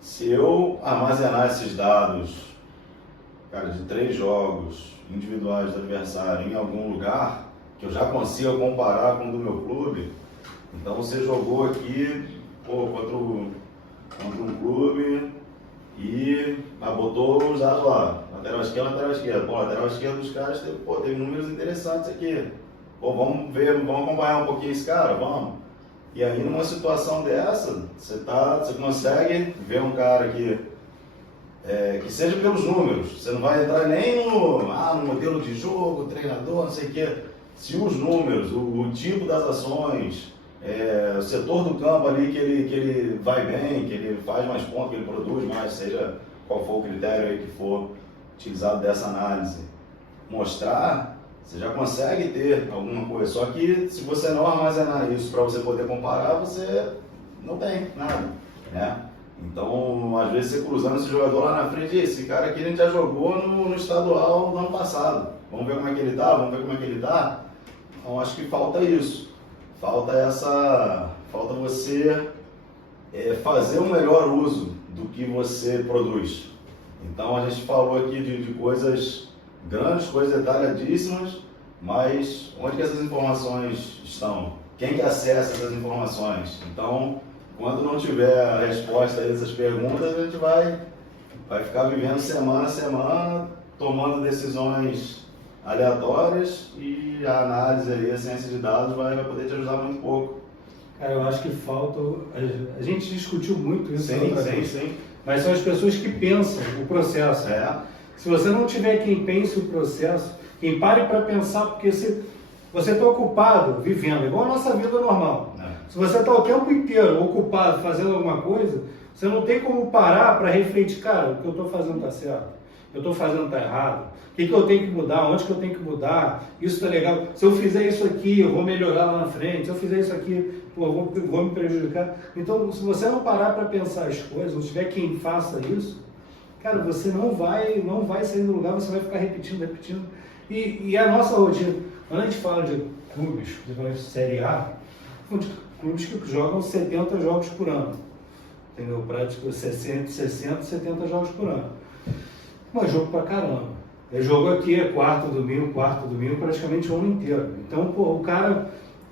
Se eu armazenar esses dados, cara, de 3 jogos individuais do adversário em algum lugar, que eu já consiga comparar com o do meu clube, então você jogou aqui contra um clube e botou os dados lá, lateral esquerda. Lateral esquerda dos caras tem números interessantes aqui. Vamos acompanhar um pouquinho esse cara, vamos. E aí numa situação dessa, você consegue ver um cara que seja pelos números, você não vai entrar nem no modelo de jogo, treinador, não sei o quê. Se os números, o tipo das ações, o setor do campo ali que ele vai bem, que ele faz mais pontos, que ele produz mais, seja qual for o critério aí que for utilizado dessa análise, mostrar, você já consegue ter alguma coisa. Só que se você não armazenar isso para você poder comparar, você não tem nada, né? Então, às vezes você cruzando esse jogador lá na frente, esse cara aqui a gente já jogou no estadual do ano passado. Vamos ver como é que ele tá, Então, acho que falta isso. Falta você fazer um melhor uso do que você produz. Então, a gente falou aqui de coisas grandes, coisas detalhadíssimas, mas onde que essas informações estão? Quem que acessa essas informações? Então, quando não tiver a resposta a essas perguntas, a gente vai ficar vivendo semana a semana, tomando decisões aleatórias e a análise aí, a ciência de dados vai poder te ajudar muito pouco. Cara, eu acho que falta. A gente discutiu muito isso outra vez, sim. mas são as pessoas que pensam o processo. Se você não tiver quem pense o processo, quem pare para pensar, porque se você está ocupado vivendo, igual a nossa vida normal. Se você está o tempo inteiro ocupado fazendo alguma coisa, você não tem como parar para refletir, cara, o que eu estou fazendo está certo, eu estou fazendo está errado, o que eu tenho que mudar, onde que eu tenho que mudar, isso está legal, se eu fizer isso aqui, eu vou melhorar lá na frente, se eu fizer isso aqui, pô, eu vou me prejudicar. Então, se você não parar para pensar as coisas, não tiver quem faça isso, cara, você não vai sair do lugar, você vai ficar repetindo. E a nossa rotina, quando a gente fala de clubes, principalmente de Série A, de clubes que jogam 70 jogos por ano, entendeu? Prático 60, 70 jogos por ano. Mas jogo pra caramba. É jogo aqui, é quarto domingo, praticamente o ano inteiro. Então, pô,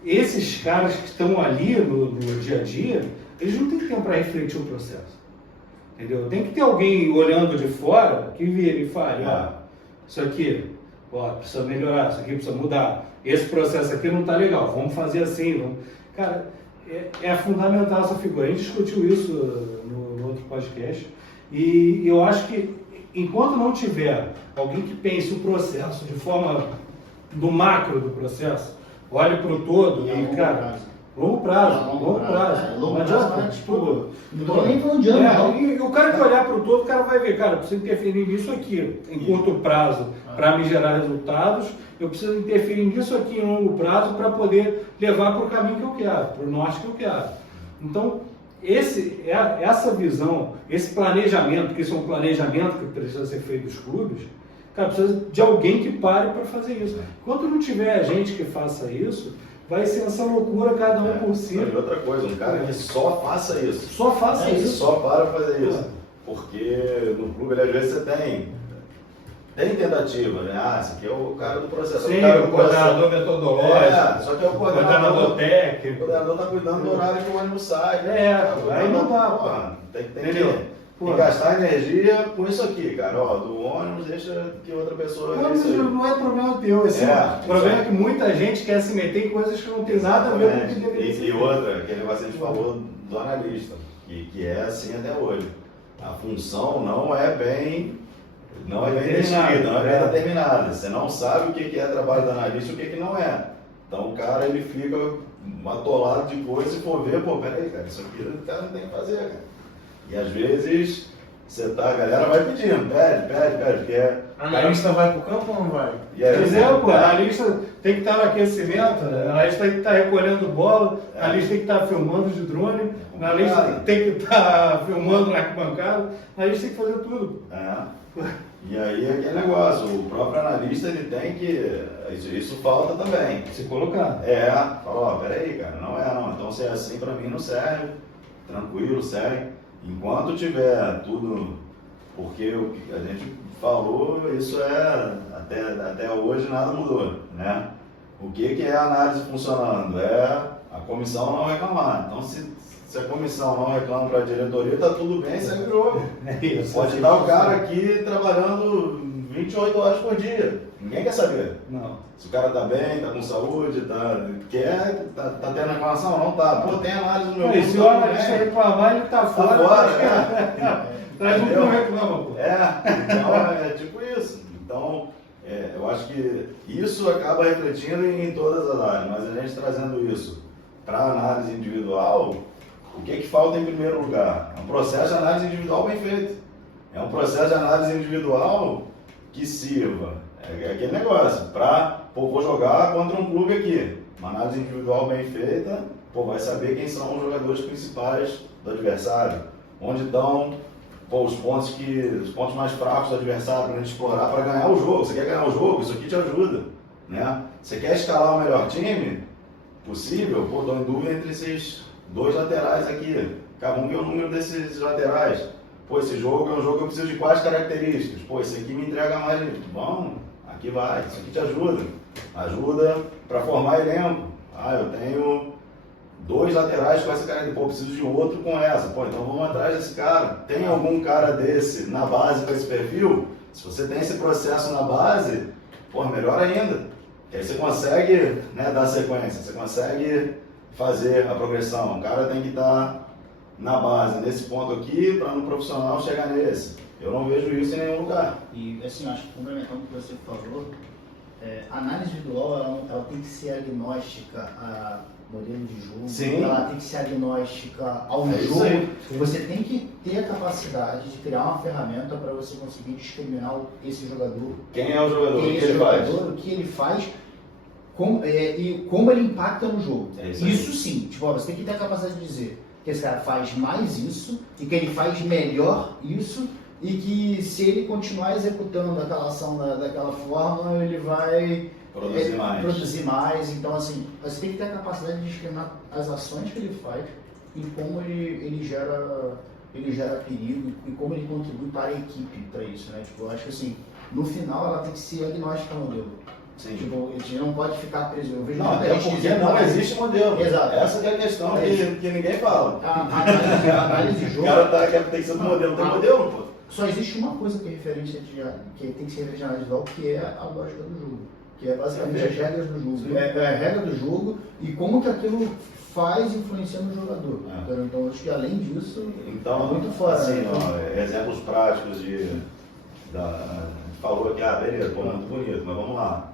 esses caras que estão ali no dia a dia, eles não têm tempo para refletir o processo. Entendeu? Tem que ter alguém olhando de fora que vire e fale, isso aqui, precisa melhorar, isso aqui precisa mudar. Esse processo aqui não está legal, vamos fazer assim. Vamos... Cara, é fundamental essa figura. A gente discutiu isso no outro podcast e eu acho que enquanto não tiver alguém que pense o processo de forma do macro do processo, olhe para o todo e, cara, longo prazo. Longo Não prazo, adianta, tipo, não tô nem falando de ano, e o cara que olhar para o todo, o cara vai ver, cara, eu preciso interferir nisso aqui em curto prazo para me gerar resultados, eu preciso interferir nisso aqui em longo prazo para poder levar para o caminho que eu quero, para o norte que eu quero. Então, essa visão, esse planejamento, que isso é um planejamento que precisa ser feito dos clubes, cara, precisa de alguém que pare para fazer isso. Enquanto não tiver gente que faça isso, vai ser essa loucura, cada um por si. E outra coisa, um cara que só faça isso. Só faça isso. Só para fazer isso. Porque no clube, às vezes, você tem tentativa, né? Esse aqui é o cara do processo. Sim, o coordenador metodológico. Só que é o coordenador técnico. O coordenador está cuidando do horário que o ônibus sai. Aí não dá, porra. Tem que gastar energia com isso aqui, cara. Do ônibus, deixa que outra pessoa... O ônibus não é problema teu. O problema é que muita gente quer se meter em coisas que não tem nada a ver com o que deveria ser. E outra, aquele negócio que a gente falou do analista, que é assim até hoje. A função não é bem definida, não é bem determinada. Você não sabe o que é trabalho do analista e o que não é. Então o cara ele fica atolado de coisa e for ver, peraí, cara, isso aqui o cara não tem que fazer, cara. E às vezes a galera vai pedindo, pede, porque A analista vai pro campo ou não vai? Por exemplo, a analista tem que estar no aquecimento, a analista tem que estar recolhendo bola, a analista tem que estar filmando de drone, a analista tem que estar filmando na arquibancada, a analista tem que fazer tudo. E aí é aquele negócio, o próprio analista ele tem que. Isso falta também. Se colocar. Fala, peraí, cara, não. Então se é assim pra mim não serve, tranquilo, segue. Enquanto tiver tudo, porque o que a gente falou, isso até hoje nada mudou, né? O que é a análise funcionando? É a comissão não reclamar. Então se a comissão não reclama para a diretoria, tá tudo bem, segue o jogo. Pode estar o cara aqui trabalhando 28 horas por dia. Ninguém quer saber. Não. Se o cara tá bem, tá com saúde, tá tendo reclamação, não tá. Pô, tem análise no meu E se o analista reclamar, ele tá fora. Traz um que não reclama, pô. Então é tipo isso. Então, eu acho que isso acaba refletindo em todas as áreas, mas a gente trazendo isso para análise individual, o que falta em primeiro lugar? É um processo de análise individual bem feito. É um processo de análise individual que sirva. É aquele negócio, vou jogar contra um clube aqui. Uma análise individual bem feita, vai saber quem são os jogadores principais do adversário. Onde estão os pontos mais fracos do adversário para a gente explorar para ganhar o jogo. Você quer ganhar o jogo? Isso aqui te ajuda. Né? Você quer escalar o melhor time possível? Estou em dúvida entre esses dois laterais aqui. Cada um vê o número desses laterais. Esse jogo é um jogo que eu preciso de quais características? Esse aqui me entrega mais. Vamos, aqui vai. Isso aqui te ajuda. Ajuda para formar elenco. Eu tenho 2 laterais com essa característica, pô, preciso de outro com essa, pô, então vamos atrás desse cara. Tem algum cara desse na base com esse perfil? Se você tem esse processo na base, pô, melhor ainda. Que aí você consegue, né, dar sequência, você consegue fazer a progressão. O cara tem que estar na base, nesse ponto aqui, para no profissional chegar nesse. Eu não vejo isso em nenhum lugar. E assim, acho que complementando o que você falou, a análise individual ela tem que ser agnóstica a modelo de jogo, Sim. Ela tem que ser agnóstica ao É isso jogo. aí. Você tem que ter a capacidade de criar uma ferramenta para você conseguir discriminar esse jogador. Quem é o jogador? O que Esse ele faz? jogador, o que ele faz e como ele impacta no jogo. É isso aí. Isso sim, tipo, ó, você tem que ter a capacidade de dizer que esse cara faz mais isso e que ele faz melhor isso e que se ele continuar executando aquela ação daquela forma, ele vai produzir mais. Então, assim, você tem que ter a capacidade de discriminar as ações que ele faz e como ele gera perigo e como ele contribui para a equipe para isso, né? Tipo, eu acho que assim, no final ela tem que ser agnóstica ao modelo. Sim. Tipo, a gente não pode ficar preso. Eu vejo Não, muita até gente porque dizendo, não existe modelo. Exato. Essa que é a questão que ninguém fala. A análise de O jogo. cara tem que ser do modelo. Tem modelo, pô. Só existe uma coisa que é referente que tem que ser referente à análise de jogo, que é a lógica do jogo. Que é basicamente as regras do jogo. Sim. É a regra do jogo e como que aquilo faz influenciando o jogador. Então, acho que além disso, Então, é muito fora. assim, né? ó, exemplos práticos falou aqui, beleza, pô, muito bonito, mas vamos lá.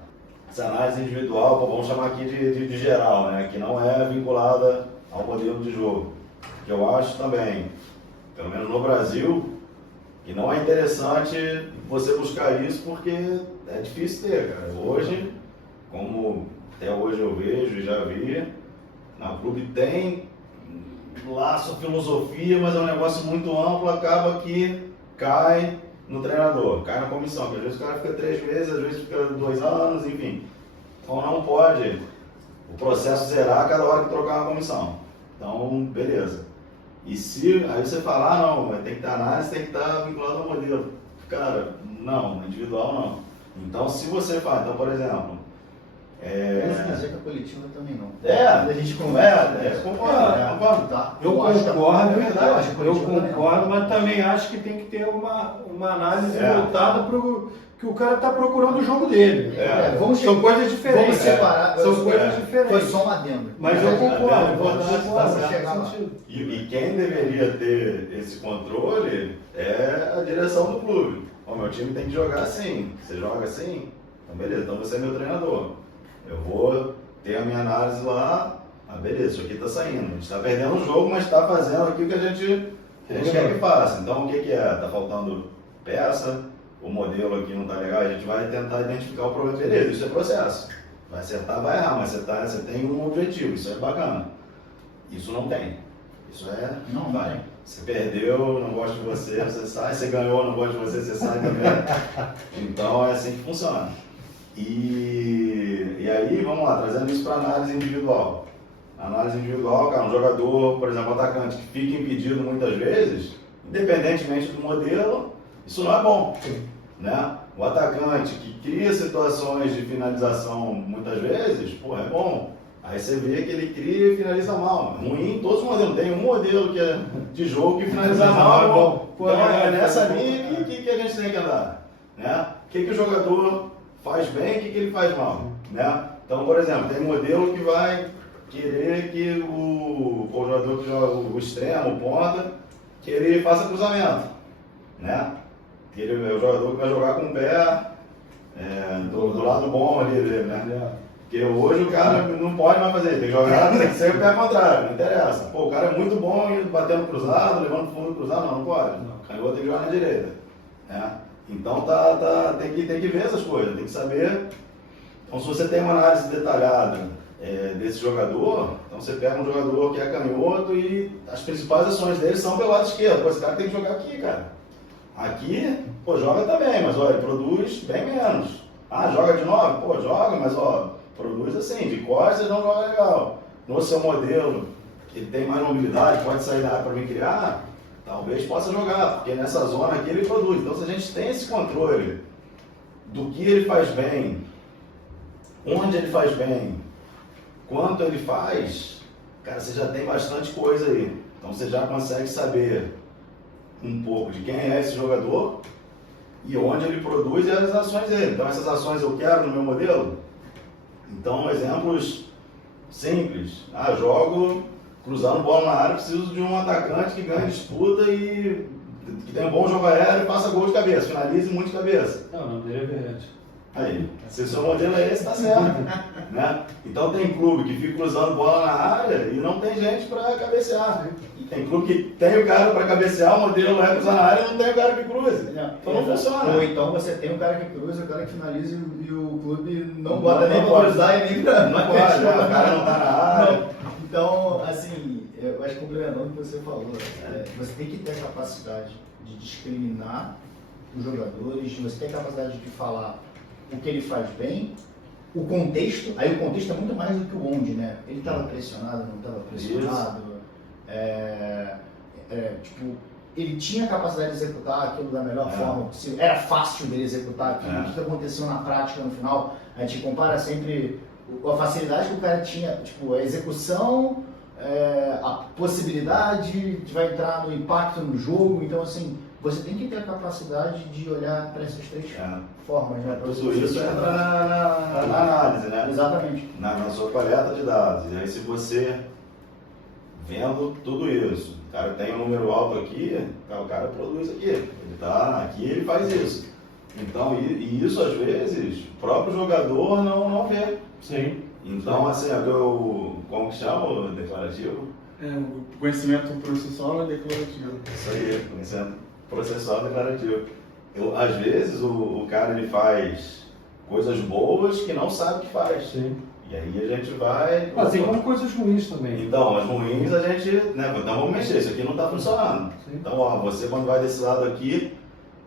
Essa análise individual, pô, vamos chamar aqui de geral, né, que não é vinculada ao modelo de jogo. Que eu acho também, pelo menos no Brasil, que não é interessante você buscar isso porque é difícil ter, cara. Hoje, como até hoje eu vejo e já vi, o clube tem lá sua filosofia, mas é um negócio muito amplo, acaba que cai no treinador, cai na comissão, que às vezes o cara fica 3 meses, às vezes fica 2 anos, enfim. Então não pode o processo zerar a cada hora que trocar uma comissão. Então, beleza. E se aí você falar, não, tem que ter análise, tem que estar vinculado ao modelo. Cara, não, individual não. Então se você faz, então por exemplo, Vamos dizer que a coletiva também não. A gente conversa. concordo. Tá? Eu acho que concordo, é verdade. eu concordo, mas também acho que tem que ter uma análise voltada para o que o cara está procurando o jogo dele. São coisas diferentes. Vamos separar. São coisas diferentes. Foi só um adendo. Mas eu concordo, Vamos chegar lá. E quem deveria ter esse controle é a direção do clube. Ó, meu time tem que jogar assim. Você joga assim? Então beleza, então você é meu treinador. Eu vou ter a minha análise lá. Beleza, isso aqui está saindo. A gente está perdendo o jogo, mas está fazendo aquilo que a gente quer que faça. Então o que é? Está faltando peça, o modelo aqui não está legal, a gente vai tentar identificar o problema. Beleza, isso é processo. Vai acertar, vai errar, mas você tem um objetivo, isso é bacana. Isso não tem. Isso Não tem. Você perdeu, não gosto de você, você sai. Você ganhou, não gosto de você, você sai também. Então é assim que funciona. E aí, vamos lá, trazendo isso para análise individual. Análise individual, cara, um jogador, por exemplo, um atacante que fica impedido muitas vezes, independentemente do modelo, isso não é bom. Né? O atacante que cria situações de finalização muitas vezes, pô, é bom. Aí você vê que ele cria e finaliza mal. Ruim, todos os modelos. Tem um modelo que é de jogo que finaliza mal, é bom. Então é nessa linha que a gente tem que andar. Né? O que o jogador faz bem e o que ele faz mal. Né? Então, por exemplo, tem modelo que vai querer que o jogador que joga o extremo, o ponta, que ele faça cruzamento. Né? Ele é o jogador que vai jogar com o pé do lado bom ali dele, né? Porque hoje o cara não pode mais fazer, tem que jogar, tem que ser o pé contrário, não interessa. Pô, o cara é muito bom indo batendo cruzado, levando fundo cruzado, não pode. O canhoto tem que jogar na direita. Né? Então tem que ver essas coisas, tem que saber. Então se você tem uma análise detalhada desse jogador, então você pega um jogador que é canhoto e as principais ações dele são pelo lado esquerdo. Pô, esse cara tem que jogar aqui, cara. Aqui, pô, joga também, mas olha, produz bem menos. Joga de 9? Pô, joga, mas ó, produz assim, de costas não joga legal. No seu modelo, que tem mais mobilidade, pode sair da área para vir criar, talvez possa jogar, porque nessa zona aqui ele produz. Então se a gente tem esse controle do que ele faz bem, onde ele faz bem, quanto ele faz, cara, você já tem bastante coisa aí. Então você já consegue saber um pouco de quem é esse jogador e onde ele produz e as ações dele. Então essas ações eu quero no meu modelo. Então, exemplos simples. Jogo cruzando bola na área, preciso de um atacante que ganhe disputa e que tenha um bom jogo aéreo e faça gol de cabeça, finalize muito de cabeça. Não, dele é verdade. Aí, se o seu modelo é esse, tá certo. Né? Então tem clube que fica cruzando bola na área e não tem gente para cabecear. E tem clube que tem o cara para cabecear, o modelo é cruzar na área e não tem o cara que cruza. Então não funciona. Ou então você tem o cara que cruza, o cara que finaliza e o clube não bota nem para cruzar e nem para... Não pode, o cara não tá na área. Então, assim, eu acho que complementando o que você falou, você tem que ter a capacidade de discriminar os jogadores, você tem a capacidade de falar o que ele faz bem, o contexto, aí o contexto é muito mais do que o onde, né? Ele estava pressionado, não estava pressionado, tipo, ele tinha a capacidade de executar aquilo da melhor forma possível, era fácil dele executar aquilo, o que aconteceu na prática no final, a gente compara sempre a facilidade que o cara tinha, tipo, a execução, a possibilidade de vai entrar no impacto no jogo, então assim, você tem que ter a capacidade de olhar para essas três formas, né? Tudo isso entra na análise, né? Exatamente. Na sua coleta de dados. E aí se você, vendo tudo isso, o cara tem um número alto aqui, o cara produz aqui. Ele tá aqui, ele faz isso. Então, e isso às vezes o próprio jogador não vê. Sim. Então, assim, como que chama o declarativo? O conhecimento processual é declarativo. Isso aí, conhecimento processual declarativo. Às vezes o cara ele faz coisas boas que não sabe que faz. Sim. E aí a gente vai... Mas tem como coisas ruins também. Então, as ruins a gente, né, então vamos mexer, isso aqui não está funcionando. Sim. Então, ó, você quando vai desse lado aqui,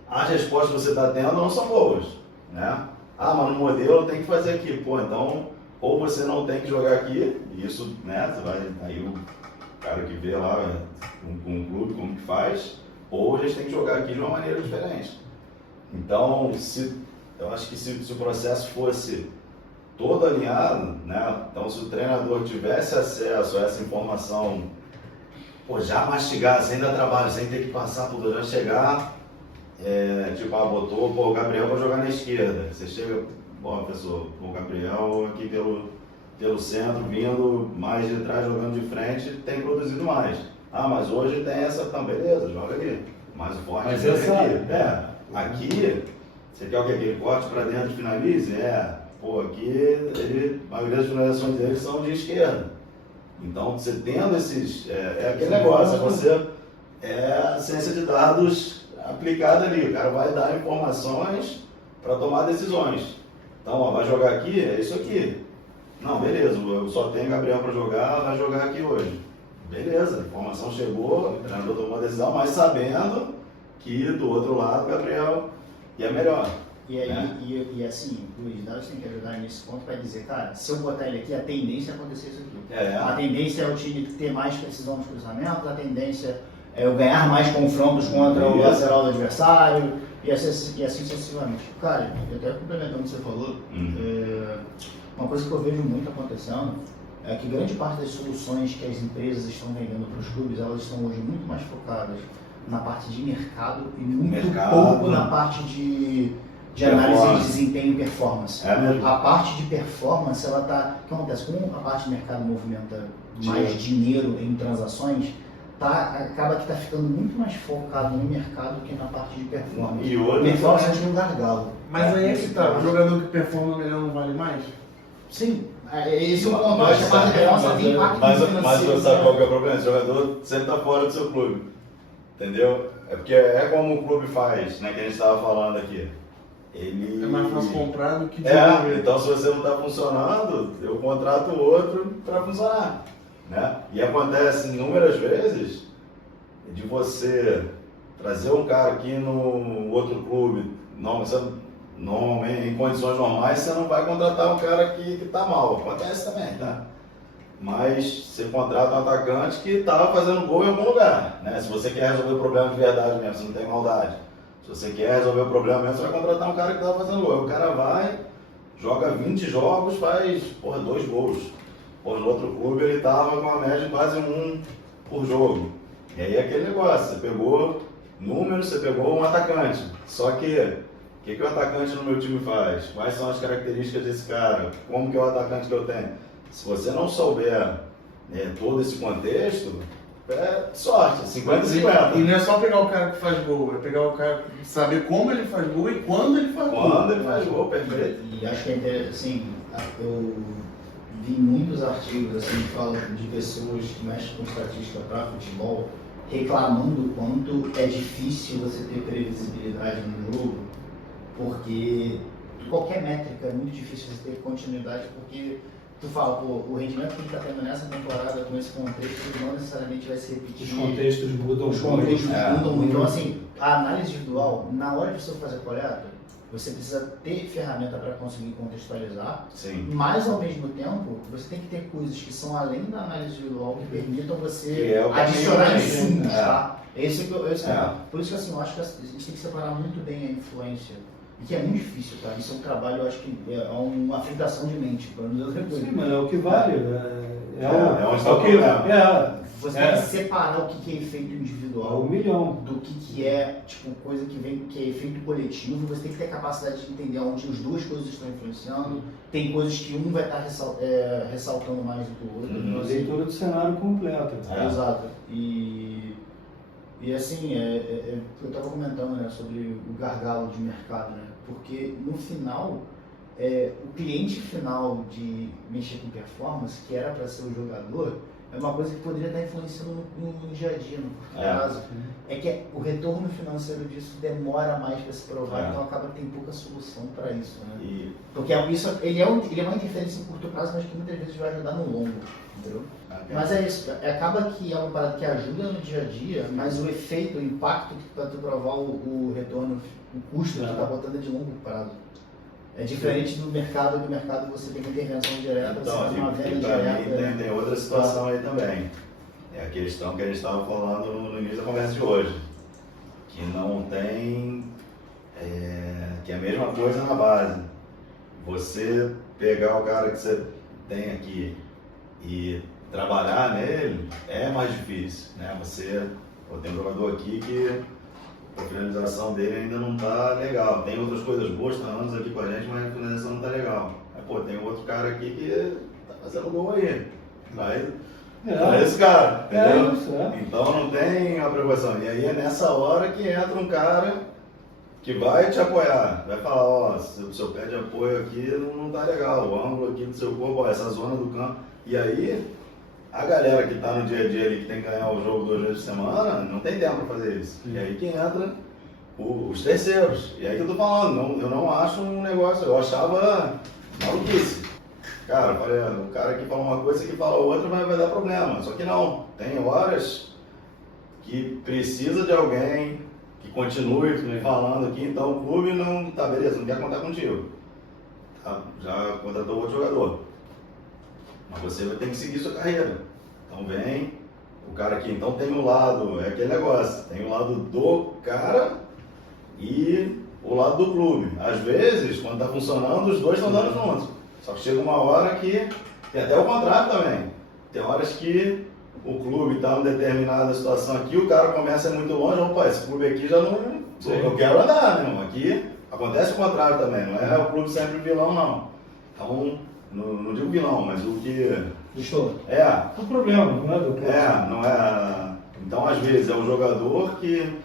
as respostas que você está tendo não são boas, né? Mas no modelo tem que fazer aqui. Pô, então, ou você não tem que jogar aqui, e isso, né, você vai, aí o cara que vê lá com um clube como que faz, ou a gente tem que jogar aqui de uma maneira diferente. Então, eu acho que se o processo fosse todo alinhado, né? Então se o treinador tivesse acesso a essa informação, já mastigar, sem dar trabalho, sem ter que passar por durante chegar, botou, o Gabriel vai jogar na esquerda. Você chega, professor, o Gabriel aqui pelo centro, vindo mais de trás, jogando de frente, tem produzido mais. Mas hoje tem essa, então beleza, joga ali. Mas o forte mas é aqui. Aqui, você quer o que? Aquele corte para dentro finalize? Aqui, a maioria das finalizações dele são de esquerda. Então, você tendo esses... aquele negócio, a ciência de dados aplicada ali. O cara vai dar informações para tomar decisões. Então, vai jogar aqui, é isso aqui. Não, beleza, eu só tenho Gabriel para jogar, vai jogar aqui hoje. Beleza, a informação chegou, o treinador tomou uma decisão, mas sabendo que do outro lado, Gabriel é melhor. E aí, e assim, os dados têm que ajudar nesse ponto para dizer, cara, se eu botar ele aqui, a tendência é acontecer isso aqui. A tendência é o time ter mais precisão nos cruzamentos, a tendência é eu ganhar mais confrontos contra o lateral do adversário, e assim sucessivamente. Cara, até complementando o que você falou, uma coisa que eu vejo muito acontecendo é que grande parte das soluções que as empresas estão vendendo para os clubes, elas estão hoje muito mais focadas na parte de mercado e muito pouco na parte de análise de desempenho e performance. A parte de performance, ela está... O que acontece? Como a parte de mercado movimenta mais dinheiro em transações, acaba que está ficando muito mais focado no mercado do que na parte de performance. E hoje, performance é um gargalo. Mas aí é que tá, o jogador que performa melhor não vale mais? Sim, esse é o ponto. Mas você sabe qual que é o problema? Esse jogador sempre está fora do seu clube. Entendeu? É porque é como o clube faz, né? Que a gente estava falando aqui. É mais fácil comprar do que desenvolver. Então se você não está funcionando, eu contrato o outro para funcionar. Né? E acontece inúmeras vezes de você trazer um cara aqui no outro clube, normalmente, em condições normais, você não vai contratar um cara que está mal. Acontece também, tá? Mas você contrata um atacante que estava fazendo gol em algum lugar. Né? Se você quer resolver o problema de verdade mesmo, você não tem maldade. Se você quer resolver o problema mesmo, você vai contratar um cara que estava fazendo gol. O cara vai, joga 20 jogos, faz 2 gols. Pô, no outro clube ele tava com a média de quase 1 por jogo. E aí aquele negócio, você pegou números, você pegou um atacante. Só que, o que o atacante no meu time faz? Quais são as características desse cara? Como que é o atacante que eu tenho? Se você não souber todo esse contexto, é sorte, 50-50. E não é só pegar o cara que faz gol, é pegar o cara, saber como ele faz gol e quando ele faz gol. Quando ele faz gol, perfeito. E acho que é interessante, assim, eu vi muitos artigos assim, que falam de pessoas que mexem com estatística para futebol, reclamando o quanto é difícil você ter previsibilidade no jogo, porque qualquer métrica é muito difícil você ter continuidade, porque tu fala, pô, o rendimento que ele está tendo nessa temporada com esse contexto não necessariamente vai se repetir. Os contextos mudam Os contextos muito. mudam muito. Então, assim, a análise individual, na hora de você fazer a coleta, você precisa ter ferramenta para conseguir contextualizar, Sim. mas ao mesmo tempo, você tem que ter coisas que são além da análise individual que permitam Que você é o caminho adicionar também. insumos, É. tá? Esse que É. Por isso que assim, eu acho que a gente tem que separar muito bem a influência, e que é muito difícil, tá? Isso é um trabalho, eu acho que é uma fritação de mente, para não dizer outra coisa. Sim, mas é o que vale. É onde está o que problema. Você tem que separar o que é efeito individual Um milhão. do que é tipo coisa que vem, que é efeito coletivo. Você tem que ter a capacidade de entender onde as duas coisas estão influenciando. Tem coisas que um vai estar ressaltando mais do que o outro. Então, assim, Leitura do cenário completo. Exato. E assim, eu estava comentando, né, sobre o gargalo de mercado, né? Porque no final, o cliente final de mexer com performance, que era para ser o jogador, é uma coisa que poderia estar influenciando no dia a dia, no curto prazo. É que o retorno financeiro disso demora mais para se provar, então acaba que tem pouca solução para isso, né? Porque isso, ele é uma interferência em curto prazo, mas que muitas vezes vai ajudar no longo, entendeu? Mas é isso, acaba que é uma parada que ajuda no dia a dia, mas o efeito, o impacto que para tu provar o retorno, o custo que tu tá botando é de longo prazo. É diferente do mercado, você tem uma intervenção direta, você faz uma venda e para mim direta. tem outra situação aí também. É a questão que a gente estava falando no início da conversa de hoje. Que não tem... que é a mesma coisa na base. Você pegar o cara que você tem aqui e trabalhar nele é mais difícil, né? Tem um jogador aqui que a finalização dele ainda não tá legal. Tem outras coisas boas, tá anos aqui com a gente, mas a finalização não tá legal. Aí, pô, tem outro cara aqui que tá fazendo gol aí. Vai esse cara, entendeu? Então não tem uma preocupação. E aí é nessa hora que entra um cara que vai te apoiar. Vai falar, ó, o seu pé de apoio aqui não tá legal, o ângulo aqui do seu corpo, ó, essa zona do campo. E aí, a galera que tá no dia a dia ali, que tem que ganhar o jogo 2 vezes por semana, não tem tempo para fazer isso. E aí que entra os terceiros. E aí que eu tô falando, eu não acho um negócio, eu achava maluquice. Cara, o cara que fala uma coisa, que fala outra, vai dar problema. Só que não, tem horas que precisa de alguém que continue falando aqui, então o clube não, tá beleza, não quer contar contigo. Tá, já contratou outro jogador. Mas você vai ter que seguir sua carreira. Então vem o cara aqui. Então tem um lado, é aquele negócio, tem o lado do cara e o lado do clube. Às vezes, quando está funcionando, os dois estão dando juntos. Só que chega uma hora que, e até o contrário também, tem horas que o clube está em determinada situação aqui, o cara começa a ir muito longe, opa, esse clube aqui já não, eu quero andar, né? Aqui acontece o contrário também, não é o clube sempre vilão, não. Então, não digo vilão, mas o que... Estou. O problema, não é do clube. Não é... Então, às vezes, é o jogador que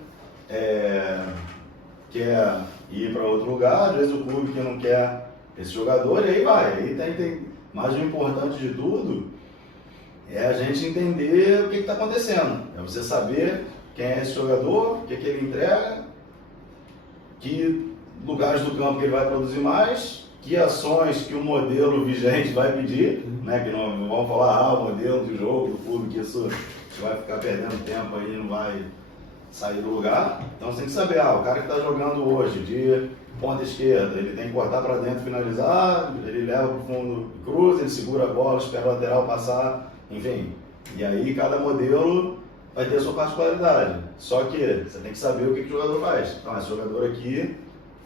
quer ir para outro lugar, às vezes o clube que não quer esse jogador, e aí vai. Aí tem... Mas o importante de tudo é a gente entender o que está acontecendo. É você saber quem é esse jogador, o que ele entrega, que lugares do campo que ele vai produzir mais, que ações que o modelo vigente vai pedir, né? Que não vamos falar, o modelo de jogo do clube, que isso vai ficar perdendo tempo aí, não vai sair do lugar. Então você tem que saber, o cara que está jogando hoje de ponta esquerda, ele tem que cortar para dentro, finalizar, ele leva para o fundo, cruza, ele segura a bola, espera o lateral passar, enfim. E aí cada modelo vai ter a sua particularidade. Só que você tem que saber o que o jogador faz. Então esse jogador aqui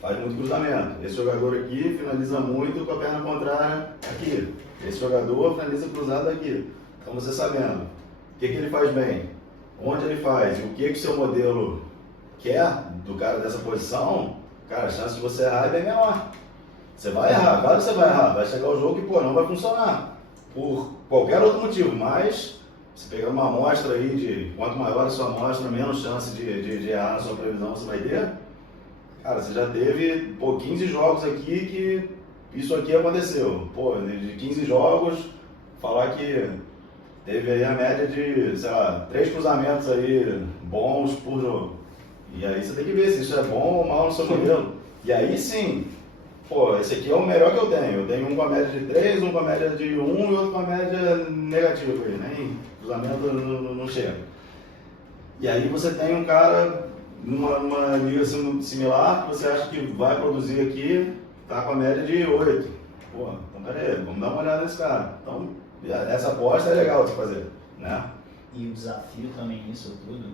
faz muito cruzamento. Esse jogador aqui finaliza muito com a perna contrária aqui. Esse jogador finaliza cruzado aqui. Então você sabendo o que ele faz bem, onde ele faz e o que o seu modelo quer do cara dessa posição, cara, a chance de você errar é bem menor. Você vai errar, claro que você vai errar. Vai chegar o jogo e, pô, não vai funcionar. Por qualquer outro motivo, mas se pegar uma amostra aí de quanto maior a sua amostra, menos chance de errar na sua previsão você vai ter. Cara, você já teve 15 jogos aqui que isso aqui aconteceu. Pô, de 15 jogos, falar que teve aí a média de, sei lá, 3 cruzamentos aí bons por jogo. E aí você tem que ver se isso é bom ou mal no seu modelo. E aí sim, pô, esse aqui é o melhor que eu tenho. Eu tenho um com a média de 3, um com a média de 1 e outro com a média negativa aí, né? Cruzamento não chega. E aí você tem um cara numa liga similar que você acha que vai produzir aqui, tá com a média de 8. Pô, então peraí, vamos dar uma olhada nesse cara. Então, essa aposta é legal de se fazer, né? E o desafio também nisso tudo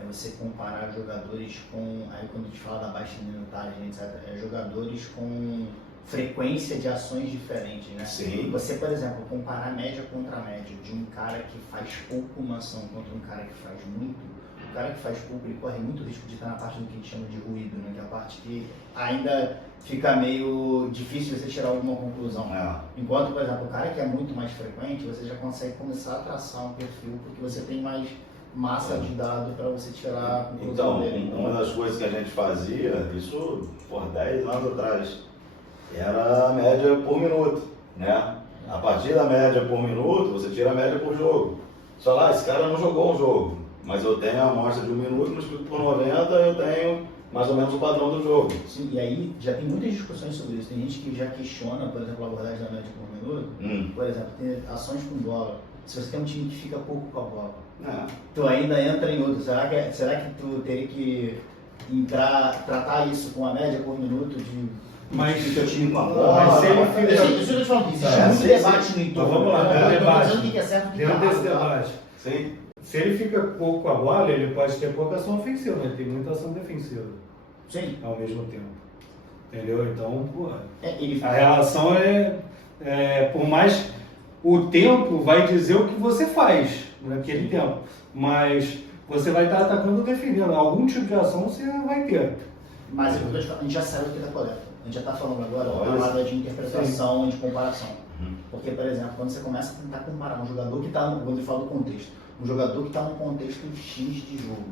é você comparar jogadores com, aí quando a gente fala da baixa minutagem, etc., é jogadores com frequência de ações diferentes, né? Sim. Você, por exemplo, comparar média contra média de um cara que faz pouco uma ação contra um cara que faz muito, o cara que faz pouco, ele corre muito risco de estar na parte do que a gente chama de ruído, né? Que é a parte que ainda fica meio difícil você tirar alguma conclusão. Enquanto, por exemplo, o cara que é muito mais frequente, você já consegue começar a traçar um perfil, porque você tem mais massa de dado para você tirar a conclusão Então, dele. uma das coisas que a gente fazia, isso por 10 anos atrás, era a média por minuto, né? A partir da média por minuto, você tira a média por jogo. Só lá, esse cara não jogou um jogo, mas eu tenho a amostra de 1 minuto, multiplico por 90, eu tenho mais ou menos o padrão do jogo. Sim, e aí já tem muitas discussões sobre isso. Tem gente que já questiona, por exemplo, a abordagem da média por minuto. Por exemplo, tem ações com bola. Se você tem um time que fica pouco com a bola, tu ainda entra em outro. Será que tu teria que tratar isso com a média por minuto de teu time com a bola? Mas se ele fica... Isso eu tô falando, existe muito debate no entorno. Vamos lá, Eu tô debate. dizendo o que é certo e o que é Dentro desse errado. debate. Sim. Se ele fica pouco com a bola, ele pode ter pouca ação ofensiva, mas ele tem muita ação defensiva Sim. ao mesmo tempo. Entendeu? Então, pô, Ele a relação por mais o tempo vai dizer o que você faz naquele tempo, mas você vai estar atacando ou defendendo. Algum tipo de ação você vai ter. Mas é o que eu tô te falando, a gente já saiu aqui da coleta. A gente já está falando agora da Olha. camada de interpretação e de comparação. Porque, por exemplo, quando você começa a tentar comparar um jogador que está, quando ele fala do contexto, um jogador que está num contexto X de jogo,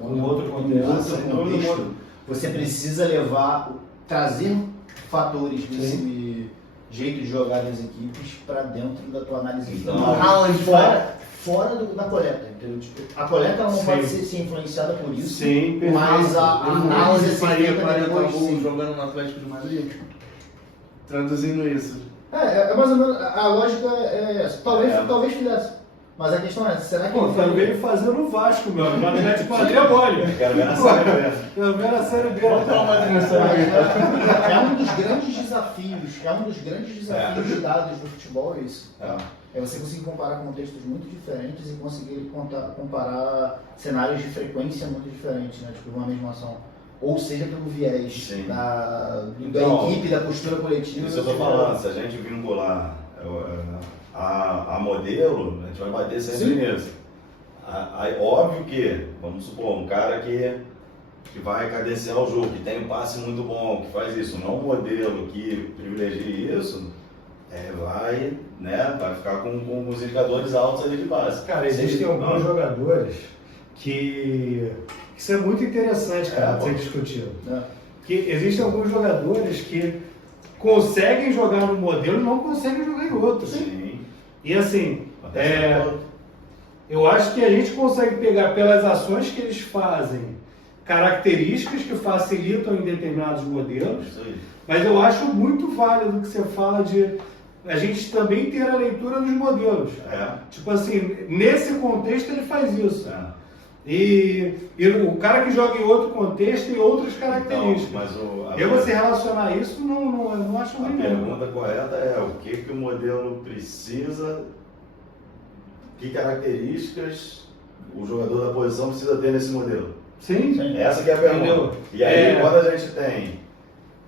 Um outro contexto. você precisa trazer fatores desse jeito de jogar das equipes para dentro da tua análise. Então, fora da coleta, entendeu? Tipo, a coleta ela não Sim. pode ser influenciada por isso, Sim, mas a análise Ele faria feita 40 depois, gols sim. jogando no Atlético de Madrid. Traduzindo isso. É mais ou menos, a lógica é essa. Talvez fizesse. Mas a questão é, será que Pô, ele quero ver faria? ele fazer no Vasco, meu. No Atlético de Madrid é mole. Quero ver na série B. Quero ver na série B. Vamos falar mais nessa aí. É um dos grandes desafios de dados do futebol, é isso. É você conseguir comparar contextos muito diferentes e conseguir comparar cenários de frequência muito diferentes, né? Tipo, uma mesma ação. Ou seja, pelo viés Sim. da Então, equipe, da postura coletiva. Isso eu tô falando, se a gente vincular a modelo, a gente vai bater sempre nisso. Óbvio que, vamos supor, um cara que vai cadenciar o jogo, que tem um passe muito bom, que faz isso, não um modelo que privilegie isso, vai ficar com os indicadores altos ali de base. Cara, existem alguns jogadores que isso é muito interessante, cara, de ser discutido. Que existem alguns jogadores que conseguem jogar no modelo e não conseguem jogar em outro. Sim. E assim, eu acho que a gente consegue pegar pelas ações que eles fazem características que facilitam em determinados modelos, Isso aí. mas eu acho muito válido que você fala de a gente também ter a leitura dos modelos. Tipo assim, nesse contexto ele faz isso. E o cara que joga em outro contexto tem outras características. Então, Eu você relacionar isso, eu não acho a ruim. pergunta correta é o que o modelo precisa, que características o jogador da posição precisa ter nesse modelo? Sim. Essa que é a pergunta. Entendeu? E aí, quando a gente tem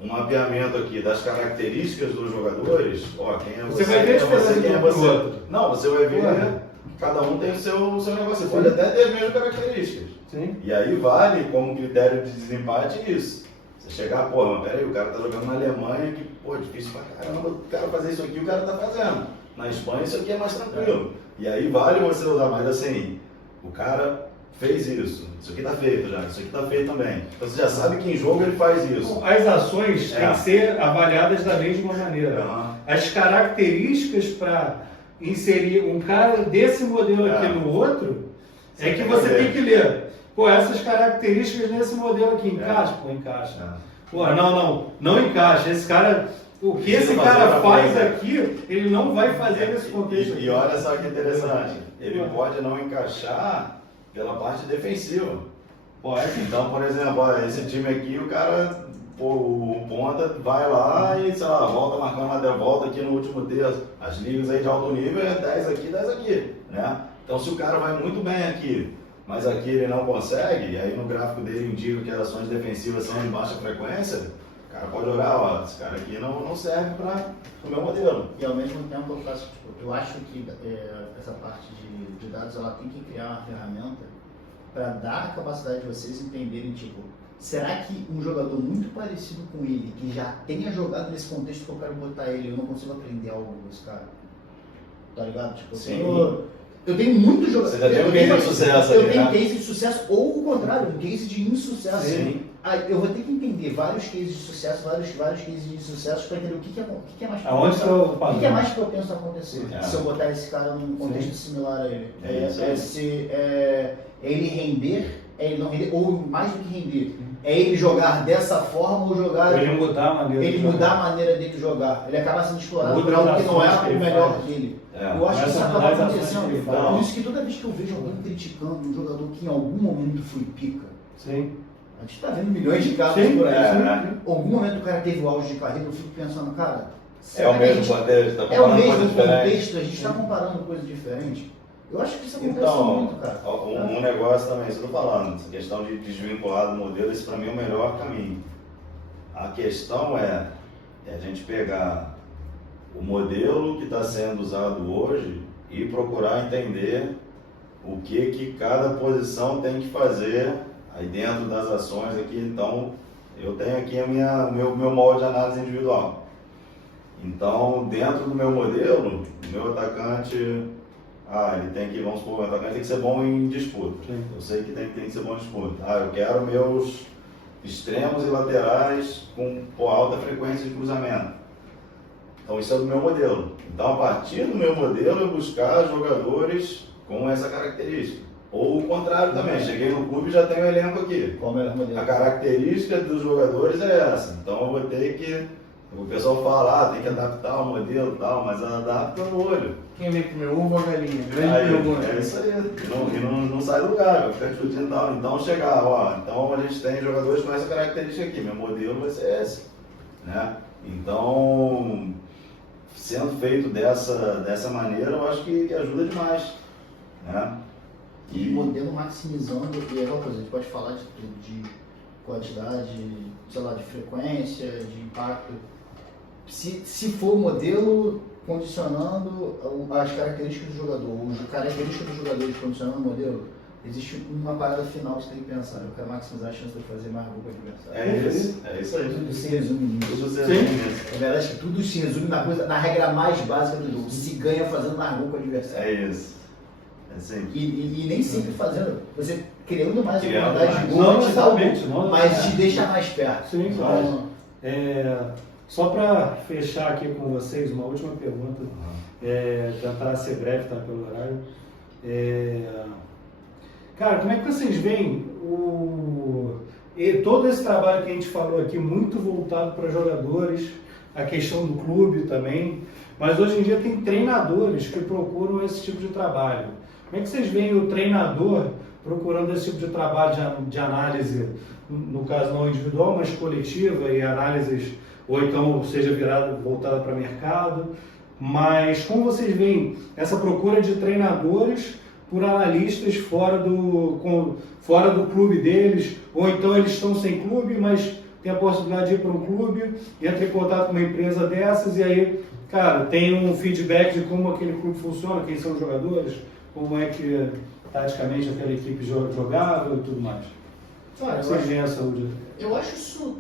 um mapeamento aqui das características dos jogadores, ó, quem é Você vai ver a diferença quem é de um pro você. outro. Não, você vai ver, Ué. cada um tem o seu negócio, você Sim. pode até ter as mesmas características. Sim. E aí vale como critério de desempate isso. Você chegar, pô, mas peraí, o cara tá jogando na Alemanha, que, pô, difícil pra caramba, o cara fazer isso aqui, o cara tá fazendo. Na Espanha isso aqui é mais tranquilo. E aí vale você usar, mas assim, o cara fez isso aqui tá feito já, isso aqui tá feito também. Então você já sabe que em jogo ele faz isso. As ações têm que ser avaliadas da mesma maneira. Aham. As características para inserir um cara desse modelo aqui no outro, é que você tem que ler. Pô, essas características nesse modelo aqui encaixa? Pô, encaixa. Pô, não encaixa. Esse cara, o que esse cara faz aqui, ele não vai fazer nesse contexto. E olha só que interessante, ele pode não encaixar pela parte defensiva. Pode. Então, por exemplo, ó, esse time aqui, o cara, pô, o ponta vai lá e, sei lá, volta marcando lateral, volta aqui no último terço. As ligas aí de alto nível é 10 aqui, né? Então, se o cara vai muito bem aqui, mas aqui ele não consegue, e aí no gráfico dele indica que as ações defensivas são de baixa frequência, o cara pode olhar, ó, esse cara aqui não serve para o meu modelo. E ao mesmo tempo eu acho que essa parte de dados ela tem que criar uma ferramenta para dar a capacidade de vocês entenderem, tipo, será que um jogador muito parecido com ele, que já tenha jogado nesse contexto que eu quero botar ele, eu não consigo aprender algo desse cara? Tá ligado? Tipo, eu tenho muito jogador. Você já tem um case de sucesso Eu ali, tenho né? case de sucesso, ou o contrário, um case de insucesso. Sim. Aí eu vou ter que entender vários cases de sucesso, vários cases de sucesso para entender o que é mais Aonde está o padrão? o que é mais propenso a acontecer É. se eu botar esse cara num contexto similar a ele. É isso aí. Se ele render, é ele não render, ou mais do que render. É ele jogar dessa forma ou jogar. Ele mudar a maneira Ele de mudar jogar. a maneira dele jogar. Ele acaba sendo explorado Muda por algo as que não é ações que o ele melhor faz. dele. É. Eu acho que isso Começa a acaba mudar as ações que acontecendo. ele faz. Por isso que toda vez que eu vejo alguém criticando um jogador que em algum momento foi pica, Sim. a gente tá vendo milhões de casos Sim, por aí. é, Sim. né? Em algum momento o cara teve o auge de carreira, eu fico pensando, cara, É o será que a mesmo gente- contexto, tá é o comparando mesmo coisas diferentes. contexto, a gente está comparando coisas diferentes. Eu acho que isso acontece Então, muito, cara. um negócio também, isso eu tô falando, essa questão de desvincular do modelo, esse para mim é o melhor caminho. A questão é a gente pegar o modelo que está sendo usado hoje e procurar entender o que cada posição tem que fazer aí dentro das ações aqui. Então, eu tenho aqui meu molde de análise individual. Então, dentro do meu modelo, o meu atacante, ele tem que, vamos supor, o atacante tem que ser bom em disputa. Sim. Eu sei que tem que ser bom em disputa. Eu quero meus extremos e laterais com alta frequência de cruzamento. Então, isso é do meu modelo. Então, a partir do meu modelo, eu buscar jogadores com essa característica. Ou o contrário também, cheguei no clube e já tenho o elenco aqui. Qual é o melhor modelo? A característica dos jogadores é essa. Então eu vou ter que. O pessoal fala, tem que adaptar o modelo e tal, mas adapta no olho. Quem vem comer ovo ou galinha? Grande pergunta. É isso aí. E não sai do lugar, vai ficar discutindo e tal. Então chegar, então a gente tem jogadores com essa característica aqui, meu modelo vai ser esse. Né? Então, sendo feito dessa maneira, eu acho que ajuda demais. Né? E modelo maximizando, e é aquela coisa, a gente pode falar de quantidade, sei lá, de frequência, de impacto. Se for o modelo condicionando as características do jogador, ou as características dos jogadores condicionando o modelo, existe uma parada final que você tem que pensar. Eu quero maximizar a chance de fazer mais gol para o adversário. É isso aí. Tudo se resume nisso. Tudo se Sim. resume nisso. É verdade que tudo se resume na regra mais básica do jogo. Se ganha fazendo mais gol para o adversário. É isso. É assim. E nem sempre fazendo, você criando mais Criando oportunidade de mais. gol, Não te dá necessariamente, gol, não mas te necessariamente. deixa mais perto. Sim, Então, Só para fechar aqui com vocês, uma última pergunta. Tentar ser breve, tá, pelo horário. Cara, como é que vocês veem todo esse trabalho que a gente falou aqui, muito voltado para jogadores, a questão do clube também, mas hoje em dia tem treinadores que procuram esse tipo de trabalho. Como é que vocês veem o treinador procurando esse tipo de trabalho de análise, no caso não individual, mas coletiva, e análises, ou então seja voltada para mercado? Mas como vocês veem essa procura de treinadores por analistas fora do clube deles, ou então eles estão sem clube, mas tem a possibilidade de ir para um clube, entra em contato com uma empresa dessas e aí, cara, tem um feedback de como aquele clube funciona, quem são os jogadores, como é que taticamente aquela equipe jogava e tudo mais. Cara, Você vê a saúde. eu acho isso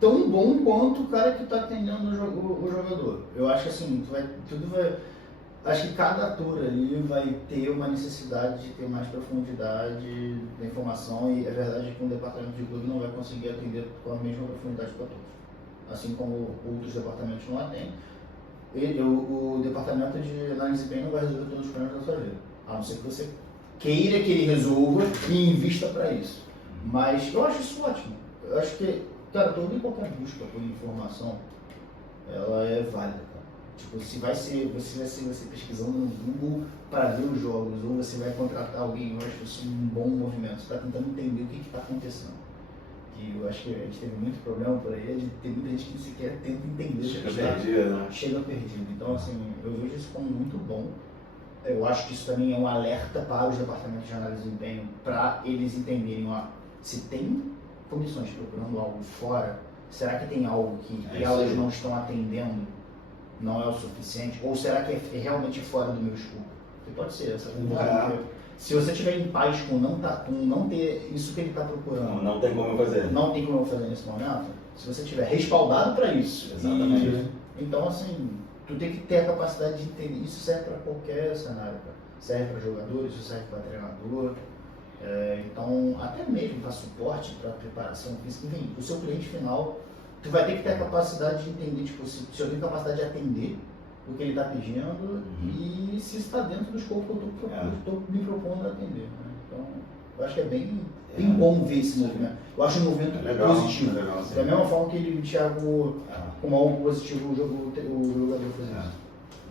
tão bom quanto o cara que está atendendo o jogador. Eu acho que assim, acho que cada ator ali vai ter uma necessidade de ter mais profundidade da informação e é verdade que um departamento de clube não vai conseguir atender com a mesma profundidade para todos. Assim como outros departamentos não atendem, o departamento de análise de desempenho não vai resolver todos os problemas da sua vida. A não ser que você queira que ele resolva e invista para isso. Mas eu acho isso ótimo. Eu acho que, cara, toda e qualquer busca por informação, ela é válida. Tipo, se vai ser você pesquisando no Google para ver os jogos, ou você vai contratar alguém, eu acho isso um bom movimento. Você está tentando entender o que está acontecendo. E eu acho que a gente teve muito problema por aí, de ter muita gente que sequer tenta entender. Chega perdido, né? Chega perdido. Então, assim, eu vejo isso como muito bom. Eu acho que isso também é um alerta para os departamentos de análise de desempenho, para eles entenderem, ó, se tem comissões procurando algo fora, será que tem algo que elas não estão atendendo? Não é o suficiente? Ou será que é realmente fora do meu escopo? Porque pode ser essa conclusão. Se você estiver em paz com não ter isso que ele está procurando, não tem como eu fazer. Não tem como eu fazer nesse momento. Se você estiver respaldado para isso, exatamente. Então, assim, tu tem que ter a capacidade de entender. Isso serve para qualquer cenário, cara. Serve para jogadores, isso serve para treinador. Então, até mesmo para suporte, para preparação física, enfim, o seu cliente final, tu vai ter que ter a capacidade de entender, tipo, se eu tenho capacidade de atender o que ele está pedindo e se está dentro do escopo que eu estou me propondo a atender. Né? Então, eu acho que é bem bom ver esse movimento. Eu acho um movimento positivo. Legal, da mesma forma que ele, o Thiago, como algo positivo, o jogador faz isso.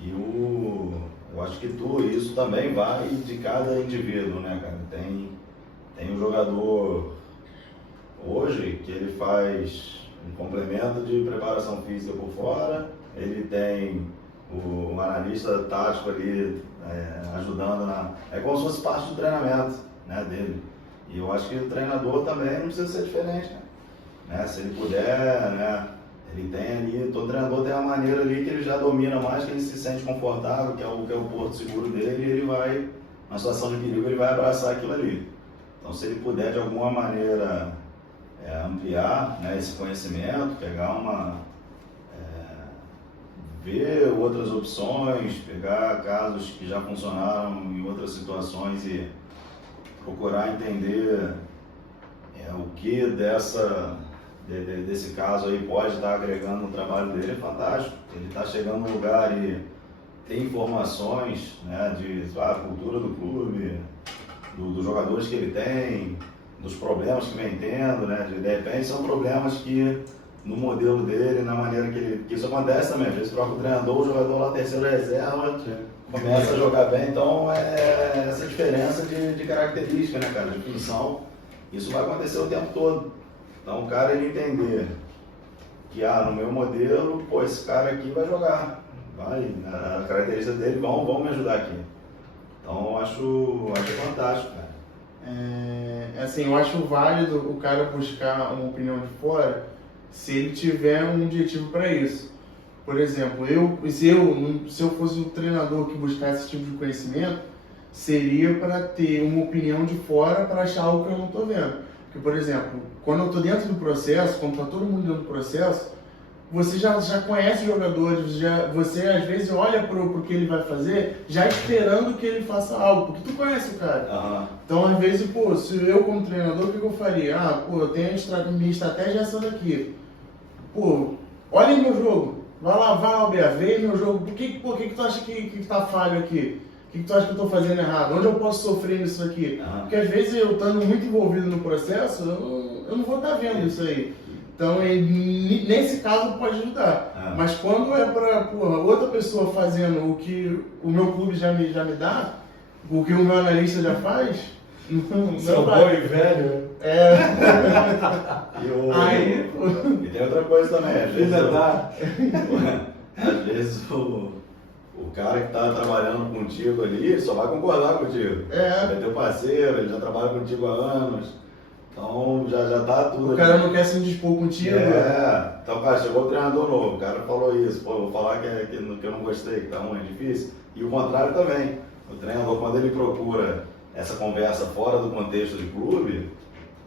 E eu acho que isso também vai de cada indivíduo, né, cara? Tem um jogador hoje que ele faz um complemento de preparação física por fora, ele tem o analista tático ali ajudando é como se fosse parte do treinamento, né, dele. E eu acho que o treinador também não precisa ser diferente, né? Se ele puder, né, ele tem ali, todo treinador tem uma maneira ali que ele já domina mais, que ele se sente confortável, que é o porto seguro dele, e ele vai, na situação de perigo, ele vai abraçar aquilo ali. Então, se ele puder de alguma maneira ampliar, né, esse conhecimento, pegar ver outras opções, pegar casos que já funcionaram em outras situações e procurar entender o que desse caso aí pode estar agregando no trabalho dele, é fantástico. Ele está chegando no lugar e tem informações, né, de cultura do clube, dos jogadores que ele tem, dos problemas que vem tendo, né? De repente são problemas que no modelo dele, na maneira que isso acontece também, às vezes troca o treinador, o jogador lá terceiro reserva, começa a jogar bem, então essa diferença de característica, né, cara, de função, isso vai acontecer o tempo todo. Então o cara ele entender que no meu modelo, esse cara aqui vai jogar, a característica dele vão me ajudar aqui. Então eu acho fantástico, cara. Assim, eu acho válido o cara buscar uma opinião de fora se ele tiver um objetivo para isso. Por exemplo, se eu fosse um treinador que buscasse esse tipo de conhecimento, seria para ter uma opinião de fora para achar algo que eu não estou vendo. Porque, por exemplo, quando eu estou dentro do processo, quando está todo mundo dentro do processo, você já conhece os jogadores, você às vezes olha para o que ele vai fazer, já esperando que ele faça algo, porque tu conhece o cara. Então, às vezes, se eu como treinador, o que eu faria? Eu tenho minha estratégia essa daqui. Olha meu jogo, vai lá, Alberto, vê meu jogo, por que tu acha que tá falho aqui? O que tu acha que eu estou fazendo errado? Onde eu posso sofrer nisso aqui? Porque às vezes eu estando muito envolvido no processo, eu não vou estar vendo isso aí. Então, nesse caso, pode ajudar. Mas quando é para outra pessoa fazendo o que o meu clube já me dá, o que o meu analista já faz, não vai. Bom e velho. E tem outra coisa também, às vezes o cara que está trabalhando contigo ali, ele só vai concordar contigo. Ele é teu parceiro, ele já trabalha contigo há anos. Então já tá tudo O cara não quer se indispor contigo. Então, cara, chegou o treinador novo, o cara falou isso, pô, eu vou falar que eu não gostei, que tá ruim, difícil. E o contrário também. O treinador, quando ele procura essa conversa fora do contexto de clube,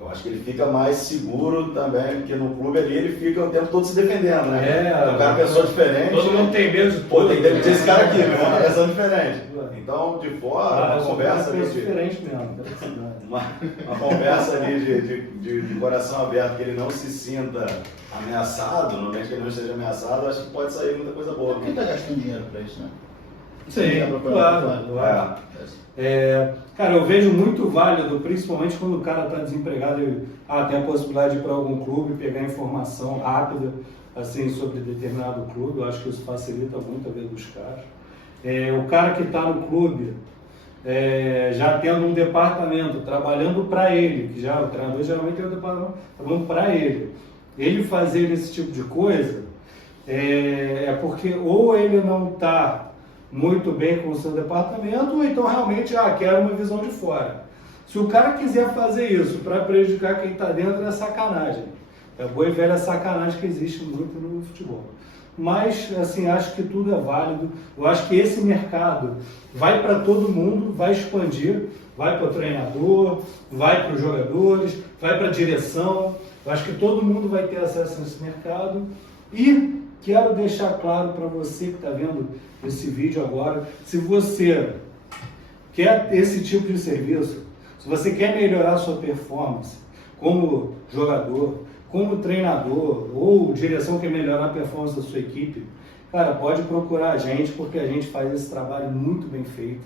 eu acho que ele fica mais seguro também, porque no clube ali ele fica o tempo todo se defendendo, né? Então, o cara pensou diferente. Todo mundo tem medo de Pô, tem que demitir esse cara aqui, né? uma pensão diferente. Então, de fora, uma conversa ali diferente mesmo. uma conversa ali de coração aberto, que ele não se sinta ameaçado, no momento que ele não esteja ameaçado, acho que pode sair muita coisa boa. Por que tá gastando dinheiro pra isso, né? Sim, claro. Cara, eu vejo muito válido, principalmente quando o cara está desempregado e tem a possibilidade de ir para algum clube, pegar informação rápida assim, sobre determinado clube. Eu acho que isso facilita muito a vida dos caras. O cara que está no clube, já tendo um departamento trabalhando para ele, que já o treinador geralmente tem um departamento trabalhando para ele fazer esse tipo de coisa, porque ou ele não está muito bem com o seu departamento, ou então realmente quer uma visão de fora. Se o cara quiser fazer isso para prejudicar quem está dentro, é sacanagem. É a boa e velha sacanagem que existe muito no futebol. Mas, assim, acho que tudo é válido. Eu acho que esse mercado vai para todo mundo, vai expandir, vai para o treinador, vai para os jogadores, vai para a direção. Eu acho que todo mundo vai ter acesso a esse mercado. E quero deixar claro para você que está vendo esse vídeo agora, se você quer esse tipo de serviço, se você quer melhorar a sua performance como jogador, como treinador ou direção quer melhorar a performance da sua equipe, cara, pode procurar a gente, porque a gente faz esse trabalho muito bem feito,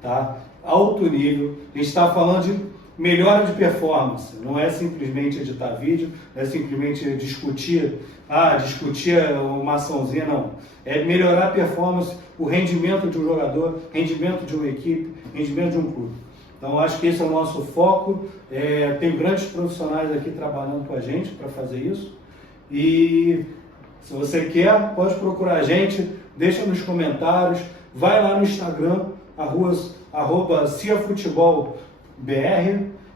tá? Alto nível. A gente está falando de melhora de performance, não é simplesmente editar vídeo, não é simplesmente discutir uma açãozinha, não. É melhorar a performance, o rendimento de um jogador, rendimento de uma equipe, rendimento de um clube. Então, acho que esse é o nosso foco. Tem grandes profissionais aqui trabalhando com a gente para fazer isso. E se você quer, pode procurar a gente, deixa nos comentários, vai lá no Instagram, @ciafutebolbr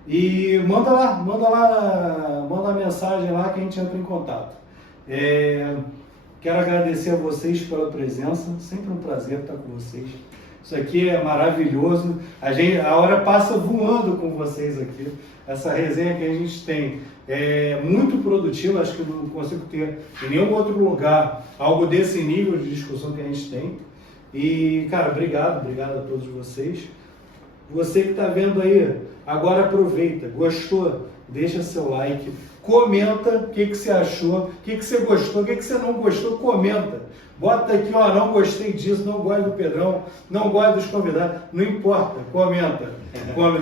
e manda uma mensagem lá que a gente entra em contato. Quero agradecer a vocês pela presença, sempre um prazer estar com vocês. Isso aqui é maravilhoso, a hora passa voando com vocês aqui. Essa resenha que a gente tem é muito produtiva, acho que eu não consigo ter em nenhum outro lugar algo desse nível de discussão que a gente tem. E, cara, obrigado a todos vocês. Você que está vendo aí, agora aproveita, gostou? Deixa seu like, comenta o que você achou, o que você gostou, o que você não gostou, comenta. Bota aqui, não gostei disso, não gosto do Pedrão, não gosto dos convidados, não importa, comenta.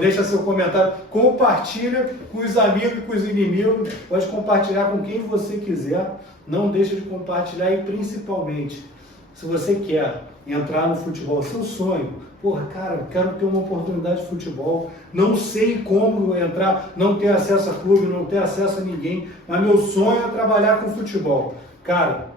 Deixa seu comentário, compartilha com os amigos e com os inimigos, pode compartilhar com quem você quiser, não deixa de compartilhar e principalmente, se você quer entrar no futebol, seu sonho, cara, quero ter uma oportunidade de futebol, não sei como entrar, não ter acesso a clube, não ter acesso a ninguém, mas meu sonho é trabalhar com futebol. Cara,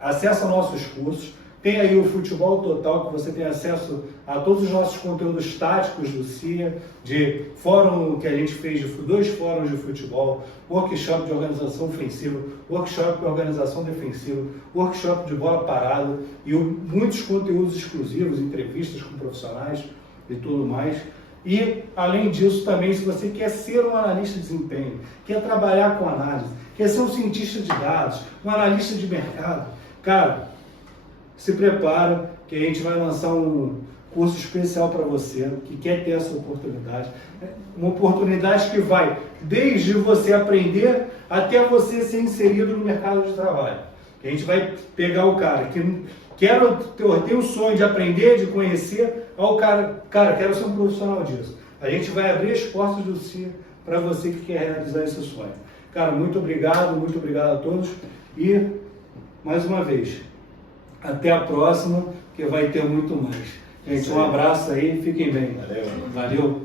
acessa nossos cursos, tem aí o Futebol Total, que você tem acesso a todos os nossos conteúdos táticos do CIA, de fórum que a gente fez, de 2 fóruns de futebol, workshop de organização ofensiva, workshop de organização defensiva, workshop de bola parada e muitos conteúdos exclusivos, entrevistas com profissionais e tudo mais. E, além disso, também, se você quer ser um analista de desempenho, quer trabalhar com análise, quer ser um cientista de dados, um analista de mercado, cara, se prepara que a gente vai lançar um curso especial para você que quer ter essa oportunidade. Uma oportunidade que vai desde você aprender até você ser inserido no mercado de trabalho. A gente vai pegar o cara que tem o sonho de aprender, de conhecer, ao cara, quero ser um profissional disso. A gente vai abrir as portas do CIA para você que quer realizar esse sonho. Cara, muito obrigado a todos e, mais uma vez, até a próxima, que vai ter muito mais. Gente, um abraço aí, fiquem bem. Valeu. Valeu.